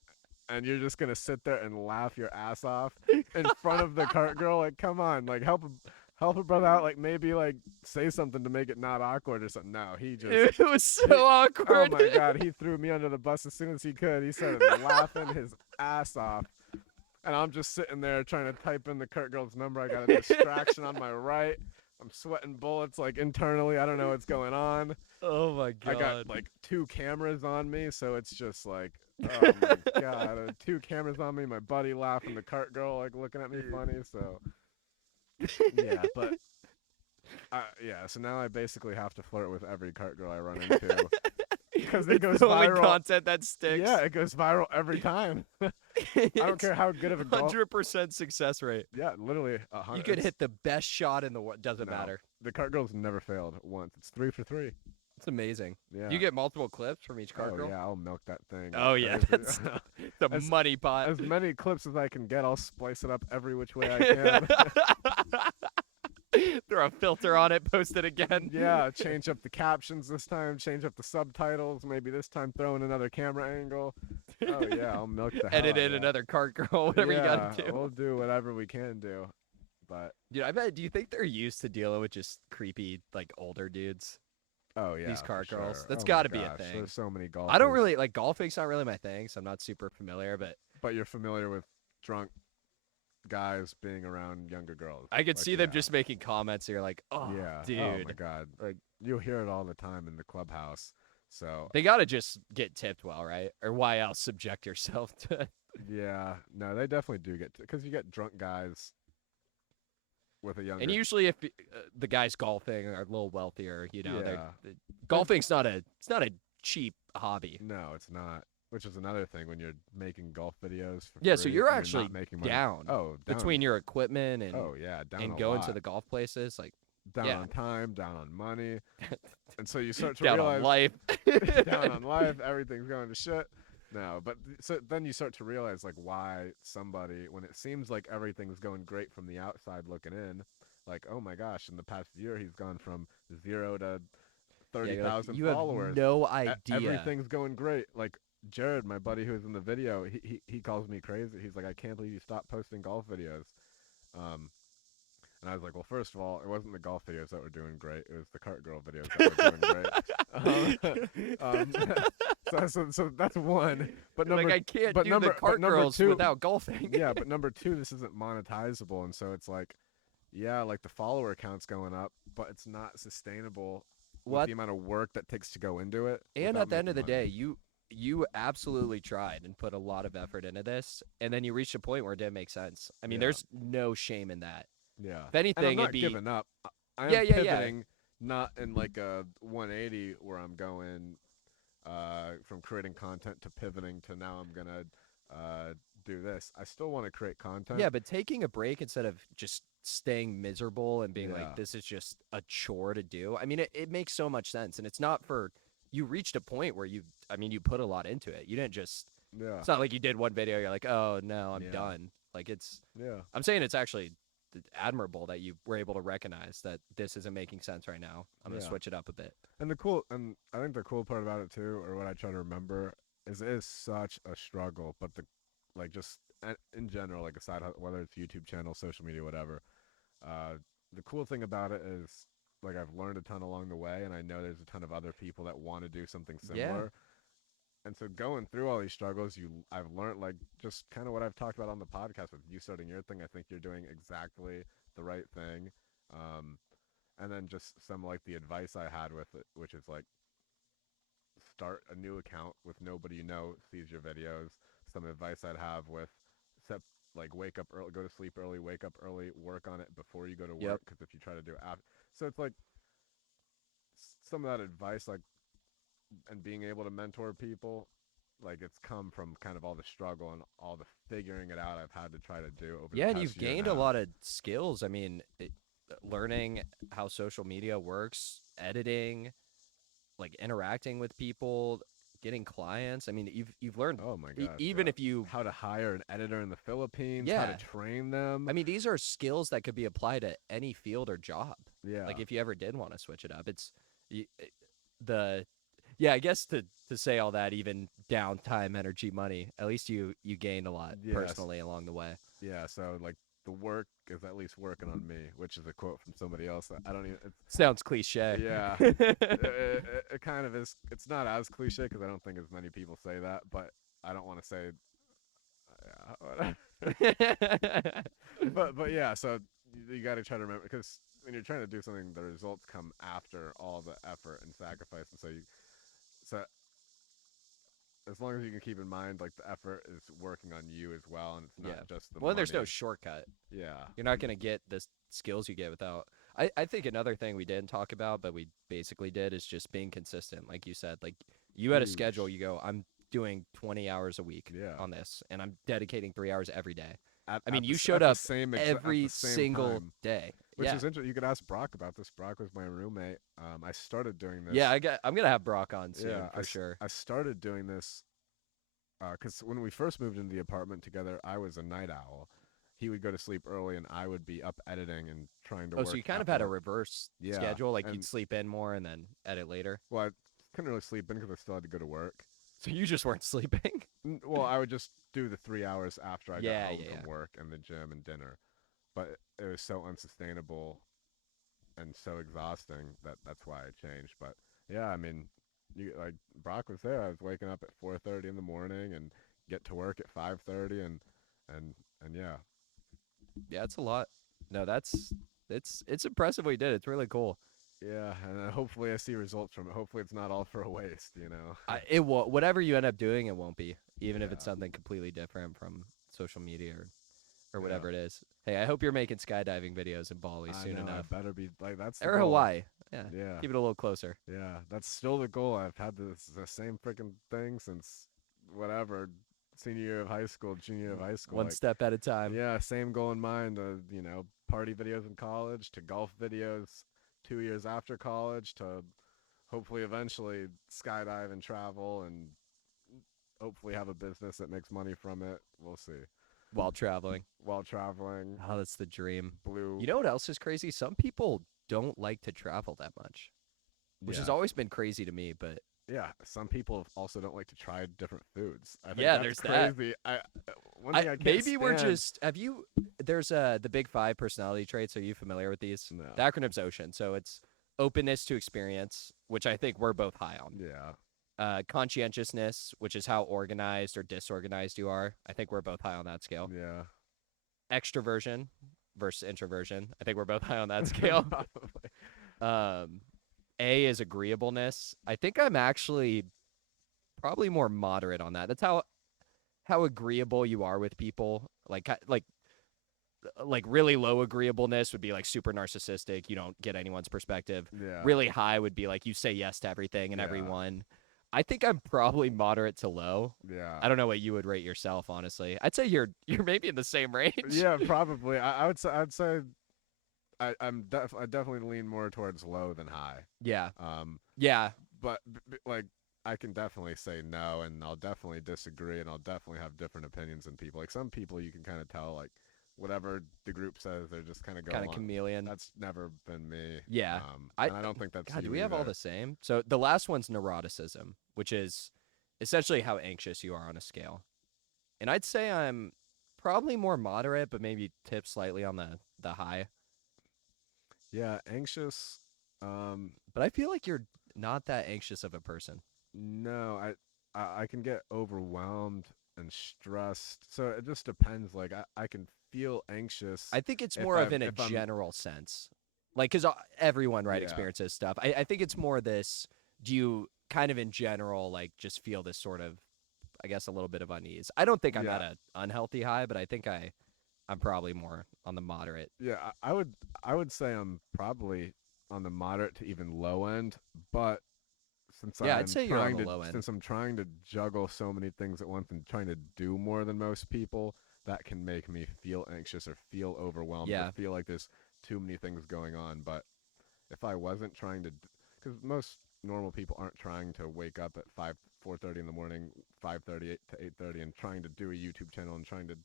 and you're just gonna sit there and laugh your ass off in front of the cart girl. Like, come on, like help a brother out. Like maybe like say something to make it not awkward or something. No, he just. It was so Oh awkward. my god, he threw me under the bus as soon as he could. He started laughing his ass off. And I'm just sitting there trying to type in the cart girl's number. I got a distraction on my right. I'm sweating bullets like internally. I don't know what's going on. Oh my god. I got like 2 cameras on me, so it's just like, oh my god, 2 cameras on me. My buddy laughing, the cart girl like looking at me funny. So yeah, but yeah. So now I basically have to flirt with every cart girl I run into because it goes the only viral. content that sticks. Yeah, it goes viral every time. I don't care how good of a golf. 100% success rate. Yeah, literally 100. You could hit the best shot in the world. Doesn't No. matter. The cart girl's never failed once. It's 3 for 3. It's amazing. Yeah. Do you get multiple clips from each cart oh, girl? yeah, I'll milk that thing. Oh yeah, Crazy. that's the As- money pot. as many clips as I can get. I'll splice it up every which way I can. Throw a filter on it, post it again. Yeah, change up the captions this time, change up the subtitles, maybe this time throw in another camera angle. Oh yeah, I'll milk the hell Edit out of in that. another cart girl, whatever you gotta do. We'll do whatever we can do. But Dude, I bet. Do you think they're used to dealing with just creepy, like older dudes? oh yeah, These for cart girls. sure. That's Oh my gotta be a gosh, thing. There's so many golfers. I don't really like golfing's not really my thing, so I'm not super familiar. But But you're familiar with drunk guys being around younger girls. I could Like, see them yeah. just making comments. And you're like, oh, yeah. dude. Oh my god. Like you'll hear it all the time in the clubhouse. So They gotta just get tipped well, right? Or why else subject yourself to? yeah, no, they definitely do get because you get drunk guys with a younger. And usually, if the guys golfing are a little wealthier, you know, Yeah. golfing's not a cheap hobby. No, it's not. Which is another thing when you're making golf videos. For Yeah, so free you're and actually not making money. down Oh, down. Between your equipment and Oh yeah, down and a going to lot. the golf places, like down yeah. on time, down on money, and so you start to down realize on life. down on life, everything's going to shit. No, but so then you start to realize like why somebody, when it seems like everything's going great from the outside looking in, like oh my gosh, in the past year he's gone from 0 to Yeah, 30,000 you followers. have no E- idea. Everything's going great. Like Jared, my buddy who was in the video, he calls me crazy. He's like, I can't believe you stopped posting golf videos. And I was like, well, first of all, it wasn't the golf videos that were doing great. It was the cart girl videos that were doing great. So that's one. But Like, I can't do the cart number girls two, without golfing. yeah. But number two, this isn't monetizable, and so it's like, yeah, like the follower count's going up, but it's not sustainable with What? the amount of work that takes to go into it. And without at the end of the making money. day, you absolutely tried and put a lot of effort into this, and then you reached a point where it didn't make sense. I mean, Yeah. there's no shame in that. Yeah. If anything, and I'm not it'd be giving up. I am Yeah, yeah, yeah. pivoting, not in like a 180 where I'm going from creating content to pivoting to now I'm gonna do this. I still want to create content. Yeah, but taking a break instead of just staying miserable and being Yeah. like, this is just a chore to do. I mean, it makes so much sense. And it's not for, you reached a point where you put a lot into it. You didn't just, Yeah. it's not like you did one video, you're like, oh, no, I'm Yeah. done. Like, Yeah. I'm saying it's actually admirable that you were able to recognize that this isn't making sense right now. I'm going to Yeah. switch it up a bit. And I think the cool part about it too, or what I try to remember, is it is such a struggle. But just in general, like aside whether it's YouTube channel, social media, whatever, the cool thing about it is like I've learned a ton along the way, and I know there's a ton of other people that want to do something similar. And so going through all these struggles, I've learned like just kind of what I've talked about on the podcast with you starting your thing. I think you're doing exactly the right thing. And then just some like the advice I had with it, which is like start a new account with nobody you know sees your videos. Some advice I'd have with like wake up early, go to sleep early, wake up early, work on it before you go to work. Yep. Because if you try to do it after, so it's like some of that advice, like, and being able to mentor people, like it's come from kind of all the struggle and all the figuring it out I've had to try to do over the Yeah, and past you've year and gained a half. lot of skills. I mean, learning how social media works, editing, like interacting with people, getting clients. I mean, you've learned. Oh my gosh! Even yeah. if you, how to hire an editor in the Philippines, how Yeah. to train them. I mean, these are skills that could be applied to any field or job. yeah, Like if you ever did want to switch it up, it's the yeah. I guess to say all that, even downtime, energy, money. At least you gained a lot Yes. personally along the way. yeah. So like the work is at least working on me, which is a quote from somebody else that I don't even. Sounds cliche. Yeah, it kind of is. It's not as cliche because I don't think as many people say that, but I don't want to say. But yeah, so you got to try to remember because when you're trying to do something, the results come after all the effort and sacrifice, and so as long as you can keep in mind like the effort is working on you as well, and it's not Yeah. just the Well, there's no money. shortcut. Yeah, You're not going to get the skills you get without. I think another thing we didn't talk about, but we basically did, is just being consistent. Like you said, like you had a schedule. Huge. You go, I'm doing 20 hours a week Yeah. on this, and I'm dedicating 3 hours every day. At I mean, the you s- showed at the up same at every the same single time, day. which Yeah. is interesting. You could ask Brock about this. Brock was my roommate. I started doing this. Yeah, I'm going to have Brock on soon yeah, for sure. I started doing this because when we first moved into the apartment together, I was a night owl. He would go to sleep early, and I would be up editing and trying to Oh, work. so you kind of at had a work. reverse Yeah, schedule? Like and- you'd sleep in more and then edit later? Well, I couldn't really sleep in because I still had to go to work. So you just weren't sleeping? Well, I would just do the 3 hours after I Yeah, got home yeah, from yeah. work and the gym and dinner. But it was so unsustainable and so exhausting that's why I changed. But yeah, I mean, like Brock was there. I was waking up at 4:30 in the morning and get to work at 5:30 and yeah. Yeah, it's a lot. No, it's impressive what you did. It's really cool. Yeah, and hopefully I see results from it. Hopefully it's not all for a waste, you know. It will whatever you end up doing, it won't be, even if it's Yeah. something completely different from social media or Yeah. whatever it is. Hey, I hope you're making skydiving videos in Bali I soon know, enough, I better be like that's the or goal. Hawaii. Yeah, Yeah. keep it a little closer. Yeah, that's still the goal. I've had the same freaking thing since whatever senior year of high school, junior year of high school. One like, step at a time. yeah, same goal in mind. Party videos in college to golf videos 2 years after college to hopefully eventually skydive and travel and hopefully have a business that makes money from it. We'll see. While traveling. While traveling, Oh, that's the dream. blue. You know what else is crazy? Some people don't like to travel that much, which has yeah. always been crazy to me. But Yeah, some people also don't like to try different foods. I think Yeah, that's there's that. crazy. one thing I can't maybe we're stand- just. Have you? There's the big 5 personality traits. Are you familiar with these? No. The acronym's OCEAN. So it's openness to experience, which I think we're both high on. Yeah. Conscientiousness, which is how organized or disorganized you are. I think we're both high on that scale. Yeah. Extroversion versus introversion. I think we're both high on that scale. Probably. A is agreeableness. I think I'm actually probably more moderate on that. That's how agreeable you are with people. Like really low agreeableness would be like super narcissistic. You don't get anyone's perspective. Yeah. Really high would be like you say yes to everything and Yeah. everyone. I think I'm probably moderate to low. Yeah. I don't know what you would rate yourself, honestly. I'd say you're maybe in the same range. Yeah, probably. I'd say I definitely lean more towards low than high. Yeah. Um, Yeah. but like I can definitely say no, and I'll definitely disagree, and I'll definitely have different opinions than people. Like some people, you can kind of tell, like whatever the group says, they're just kind of going. Kind of chameleon. That's never been me. Yeah. And I don't think that's. God, do you we have all either. the same? So the last one's neuroticism, which is essentially how anxious you are on a scale. And I'd say I'm probably more moderate, but maybe tip slightly on the high. Yeah, anxious. But I feel like you're not that anxious of a person. No, I can get overwhelmed and stressed. So it just depends. Like I can feel anxious. I think it's If more of I'm- in a if I'm- general sense. Like, because everyone, right, Yeah. experiences stuff. I think it's more this, do you kind of in general, like, just feel this sort of, I guess, a little bit of unease? I don't think I'm Yeah. at an unhealthy high, but I think I'm probably more on the moderate. Yeah, I would say I'm probably on the moderate to even low end, but since Yeah, I'm I'd say you're on trying the to low end. since I'm trying to juggle so many things at once and trying to do more than most people, that can make me feel anxious or feel overwhelmed Yeah. or feel like there's too many things going on. But if I wasn't trying to, because most normal people aren't trying to wake up at 4:30 in the morning, 5:30 to 8:30, and trying to do a YouTube channel and trying to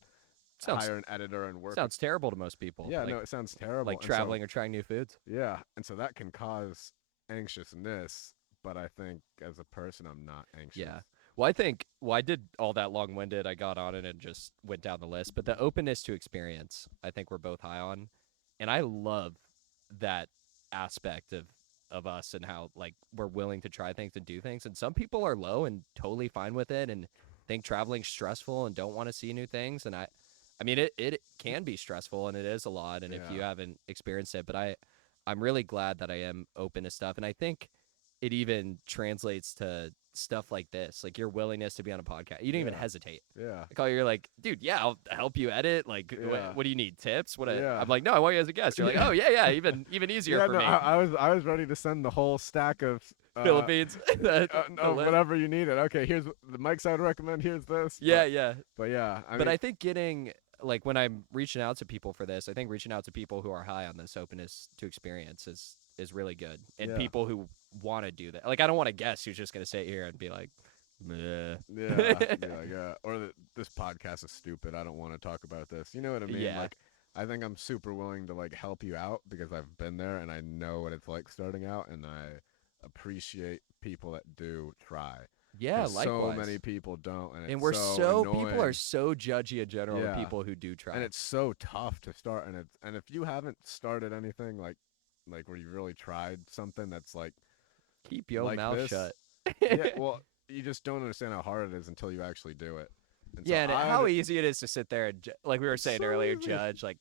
Sounds hire an editor and work. sounds terrible to most people. Yeah, like, no, it sounds terrible. like and so- traveling or trying new foods. yeah, and so that can cause anxiousness, but I think as a person, I'm not anxious. Yeah. Well, I did all that long-winded. I got on it and just went down the list. But the openness to experience, I think we're both high on, and I love that aspect of us and how like we're willing to try things and do things. And some people are low and totally fine with it and think traveling's stressful and don't want to see new things. And I mean, it can be stressful and it is a lot. And if you Yeah. haven't experienced it, but I'm really glad that I am open to stuff. And I think it even translates to stuff like this, like your willingness to be on a podcast. You didn't even Yeah. hesitate. Yeah. I call you're like, dude, yeah, I'll help you edit. Like, Yeah. what do you need? Tips? Yeah. I'm like, no, I want you as a guest. You're like, Yeah. oh yeah, even easier Yeah, for no, me. I was ready to send the whole stack of Philippines. the no, list. whatever you needed. Okay, here's the mics I'd recommend. Here's this. Yeah, yeah. But yeah, But I think getting like when I'm reaching out to people for this, I think reaching out to people who are high on this openness to experience is really good, and Yeah. people who want to do that. Like I don't want a guest who's just gonna sit here and be like, meh. yeah. Or this podcast is stupid. I don't want to talk about this. You know what I mean? Yeah. Like, I think I'm super willing to like help you out because I've been there and I know what it's like starting out, and I appreciate people that do try. Yeah, 'Cause likewise. so many people don't, and, and it's we're so people are annoying. so judgy in general of Yeah. people who do try. And it's so tough to start, and if you haven't started anything like where you really tried something that's like Keep your like mouth this. shut. yeah, well, you just don't understand how hard it is until you actually do it. And so Yeah, and I how had- easy it is to sit there and like we were saying So earlier, easy. judge like,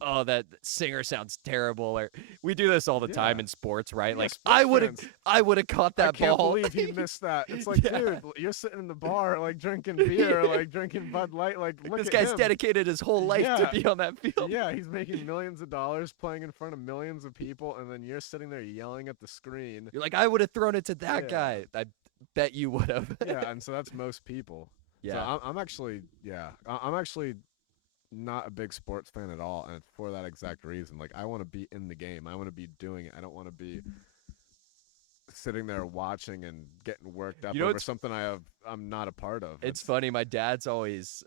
oh, that singer sounds terrible. Or we do this all the time Yeah. in sports, right? Yeah, like sports I would have caught that I can't ball. believe he missed that. It's like, Yeah. dude, you're sitting in the bar like drinking beer, like drinking Bud Light, like look This at guy's him. dedicated his whole life to Yeah. be on that field. Yeah, he's making millions of dollars playing in front of millions of people, and then you're sitting there yelling at the screen. You're like, I would have thrown it to that Yeah. guy. I bet you would have. Yeah, and so that's most people. Yeah. So I'm actually, I'm actually not a big sports fan at all, and it's for that exact reason. Like, I want to be in the game. I want to be doing it. I don't want to be sitting there watching and getting worked up You know over what's- something I'm not a part of. It's funny. My dad's always,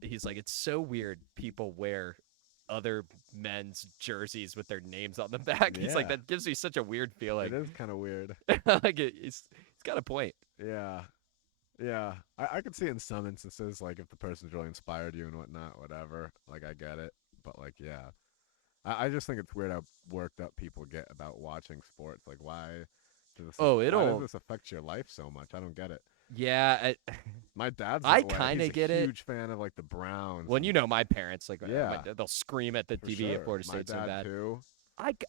he's like, it's so weird people wear other men's jerseys with their names on the back. He's like, Yeah. that gives me such a weird It feeling. is kind of weird. Like he's got a point. Yeah. Yeah, I could see in some instances, like if the person's really inspired you and whatnot, whatever. Like I get it, but like yeah, I just think it's weird how worked up people get about watching sports. Like Oh, why does it'll this affect your life so much? I don't get it. yeah. My dad's I that way. kind He's of a get it. huge fan of like the Browns. When you And know my parents, like yeah, they'll scream at the for TV if sure. Florida My State's so dad bad. too.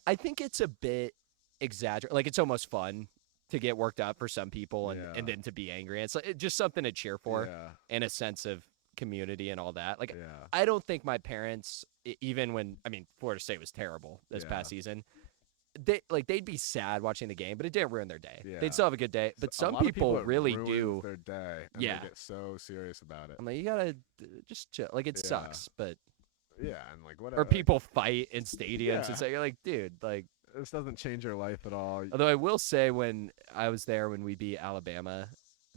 I think it's a bit exaggerated. Like it's almost fun to get worked up for some people and Yeah, then to be angry. It's like, just something to cheer for yeah, and a sense of community and all that. Like yeah, I don't think my parents, even when I mean Florida State was terrible this yeah. past season, they'd be sad watching the game, but it didn't ruin their day. Yeah. They'd still have a good day. But A some lot of people it really ruins do. their day, and Yeah. they get so serious about it. I'm like, you gotta just chill. Like it Yeah. sucks, but Yeah, and like whatever. or people fight in stadiums. Yeah. It's like you're like, dude, like. This doesn't change your life at all. Although I will say, when I was there when we beat Alabama,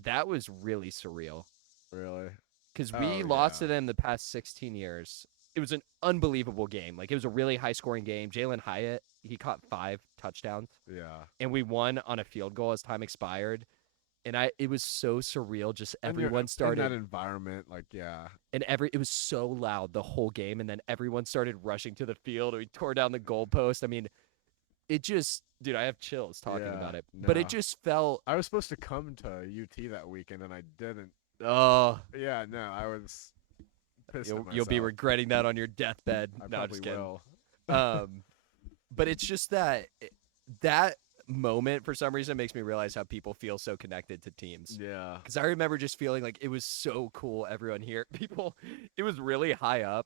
that was really surreal Really? because we Oh, lost yeah. to them the past 16 years. It was an unbelievable game. Like it was a really high scoring game. Jalen Hyatt, he caught 5 touchdowns, Yeah. and we won on a field goal as time expired. And it was so surreal. Just And you're everyone in started, that environment, like yeah. and it was so loud the whole game. And then everyone started rushing to the field. And we tore down the goalpost. I mean, it just, dude, I have chills talking Yeah, about it. But no. it just felt, I was supposed to come to UT that weekend, and I didn't. oh, Yeah, no, I was pissed at you'll be myself. regretting that on your deathbed. I No, I'm probably just kidding. will. But it's just that moment for some reason makes me realize how people feel so connected to teams. Yeah. Because I remember just feeling like it was so cool. Everyone here, it was really high up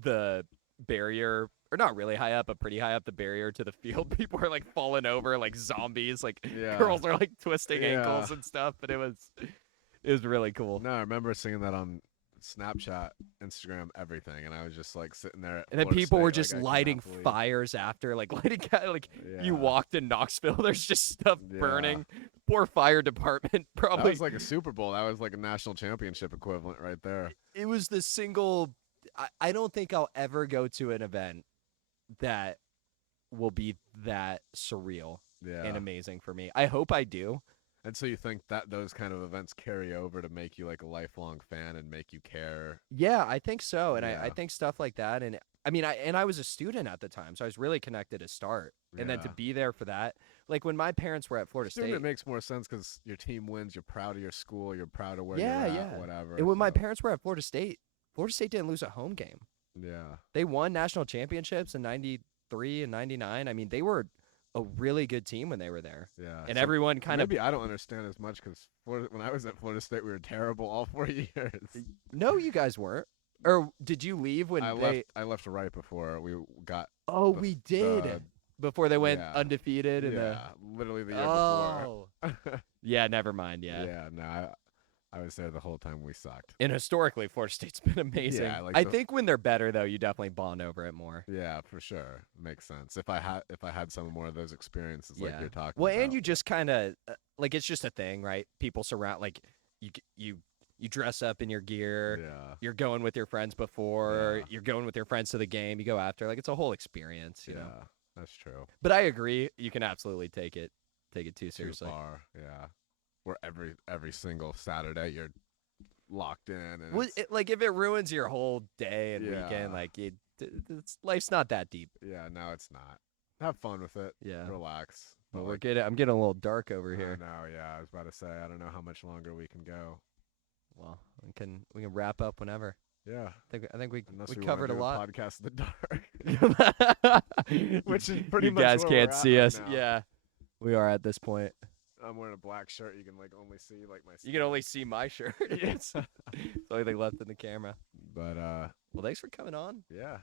the barrier, or not really high up, but pretty high up the barrier to the field. People are like falling over like zombies. Like Yeah. girls are like twisting Yeah. ankles and stuff. But it was really cool. No, I remember seeing that on Snapchat, Instagram, everything, and I was just like sitting there. At And then Florida people State, were like, just I cannot lighting believe- fires after, like lighting, like Yeah. you walked in Knoxville, there's just stuff Yeah. burning. Poor fire department, That probably. was like a Super Bowl. That was like a national championship equivalent right there. It was the single. I don't think I'll ever go to an event that will be that surreal Yeah. and amazing for me. I hope I do. And so you think that those kind of events carry over to make you like a lifelong fan and make you care? Yeah, I think so, and I Yeah. think stuff like that. And I mean, I was a student at the time, so I was really connected to start, and then to Yeah. be there for that. Like when my parents were at Florida Student, State. it makes more sense because your team wins. You're proud of your school. You're proud of where Yeah, you're yeah. at. Whatever. And when my so, parents were at Florida State didn't lose a home game. yeah, They won national championships in 93 and 99. I mean, they were a really good team when they were there. yeah. And So everyone kind of maybe I don't understand as much because when I was at Florida State, we were terrible all 4 years. No, you guys weren't. Or did you leave when I left right before we got. Oh, the- we did. the- Before they went yeah. undefeated in yeah, literally the year Oh. before. Yeah, never mind. Yeah. Yeah, no, I was there the whole time we sucked. And historically, Florida State's been amazing. Yeah, like I the- think when they're better though, you definitely bond over it more. Yeah, for sure. Makes sense. If I had some more of those experiences like Yeah. you're talking Well, about. and you just kind of like it's just a thing, right? People surround like you dress up in your gear. Yeah. You're going with your friends before. Yeah. You're going with your friends to the game. You go after. Like it's a whole experience, you Yeah. know. That's true. But I agree. You can absolutely take it too Too seriously. far. Yeah. Where every single Saturday you're locked in and Would it's- like if it ruins your whole day and Yeah. weekend, like life's not that deep. yeah, no, it's not. Have fun with it. Yeah. Relax. Well, But, I'm getting a little dark over I here. know, yeah. I was about to say I don't know how much longer we can go. Well, we can wrap up whenever. Yeah. I think we Unless we wanna covered a do lot. podcast in the dark. Which is pretty you much guys where can't we're at see right us. now. Yeah, we are at this point. I'm wearing a black shirt. You can like only see like my. You can only see my shirt. It's the only thing left in the camera. But Well, thanks for coming on. yeah.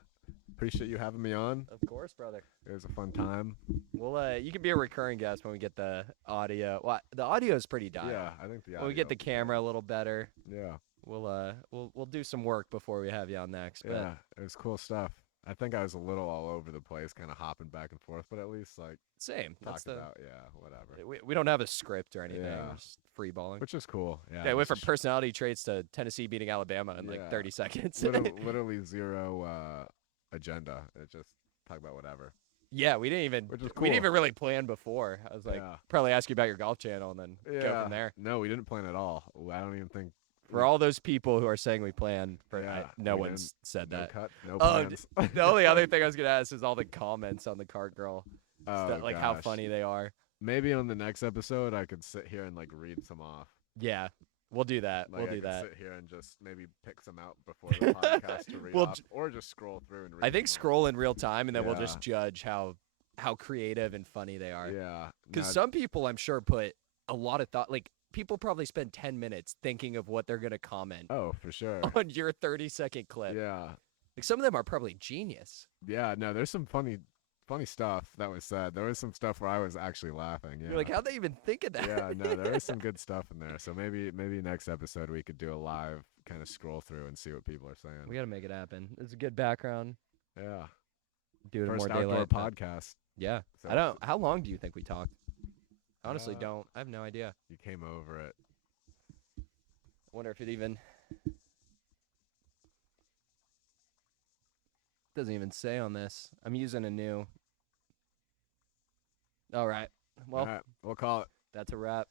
Appreciate you having me on. Of course, brother. It was a fun time. Well, you can be a recurring guest when we get the audio. Well, the audio is pretty dialed. Yeah, I think the When we get the audio- camera a little better, Yeah, we'll do some work before we have you on next. But yeah, it was cool stuff. I think I was a little all over the place, kind of hopping back and forth, but at least like same. That's talked about whatever, we don't have a script or anything. Yeah. We're just free balling. which is cool. Yeah, Yeah, I went this from personality traits to Tennessee beating Alabama in like Yeah. 30 seconds. literally zero agenda. It just talk about whatever. Yeah, we didn't even Which is we didn't cool. even really plan before. I was like, Yeah. probably ask you about your golf channel and then go Yeah. from there. No, we didn't plan at all. I don't even think. For all those people who are saying we planned, Yeah, no we one's said No that. cut, no Oh, plans. the only other thing I was gonna ask is all the comments on the cart girl, Oh like how gosh. funny they are. Maybe on the next episode I could sit here and like read some off. Yeah, we'll do that. Like We'll I do could that. sit here and just maybe pick some out before the podcast to read We'll off, or just scroll through and read. I think some off. scroll in real time, and then we'll Yeah. just judge how creative and funny they are. Yeah. Because No, some people, I'm sure, put a lot of thought. Like people probably spend 10 minutes thinking of what they're gonna comment oh, for sure. on your 30-second clip. Yeah. Like some of them are probably genius. Yeah. No, there's some funny stuff that was said. There was some stuff where I was actually laughing. Yeah. You're like, how'd they even think of that? Yeah. No, there is some good stuff in there. So maybe next episode we could do a live kind of scroll through and see what people are saying. We gotta make it happen. It's a good background. Yeah. Do it in First more outdoor daylight. podcast. Yeah. So I don't. How long do you think we talked? Honestly, Uh, don't. I have no idea. You came over it. I wonder if it even doesn't even say on this. I'm using a new. All right. Well, All right, we'll call it. that's a wrap.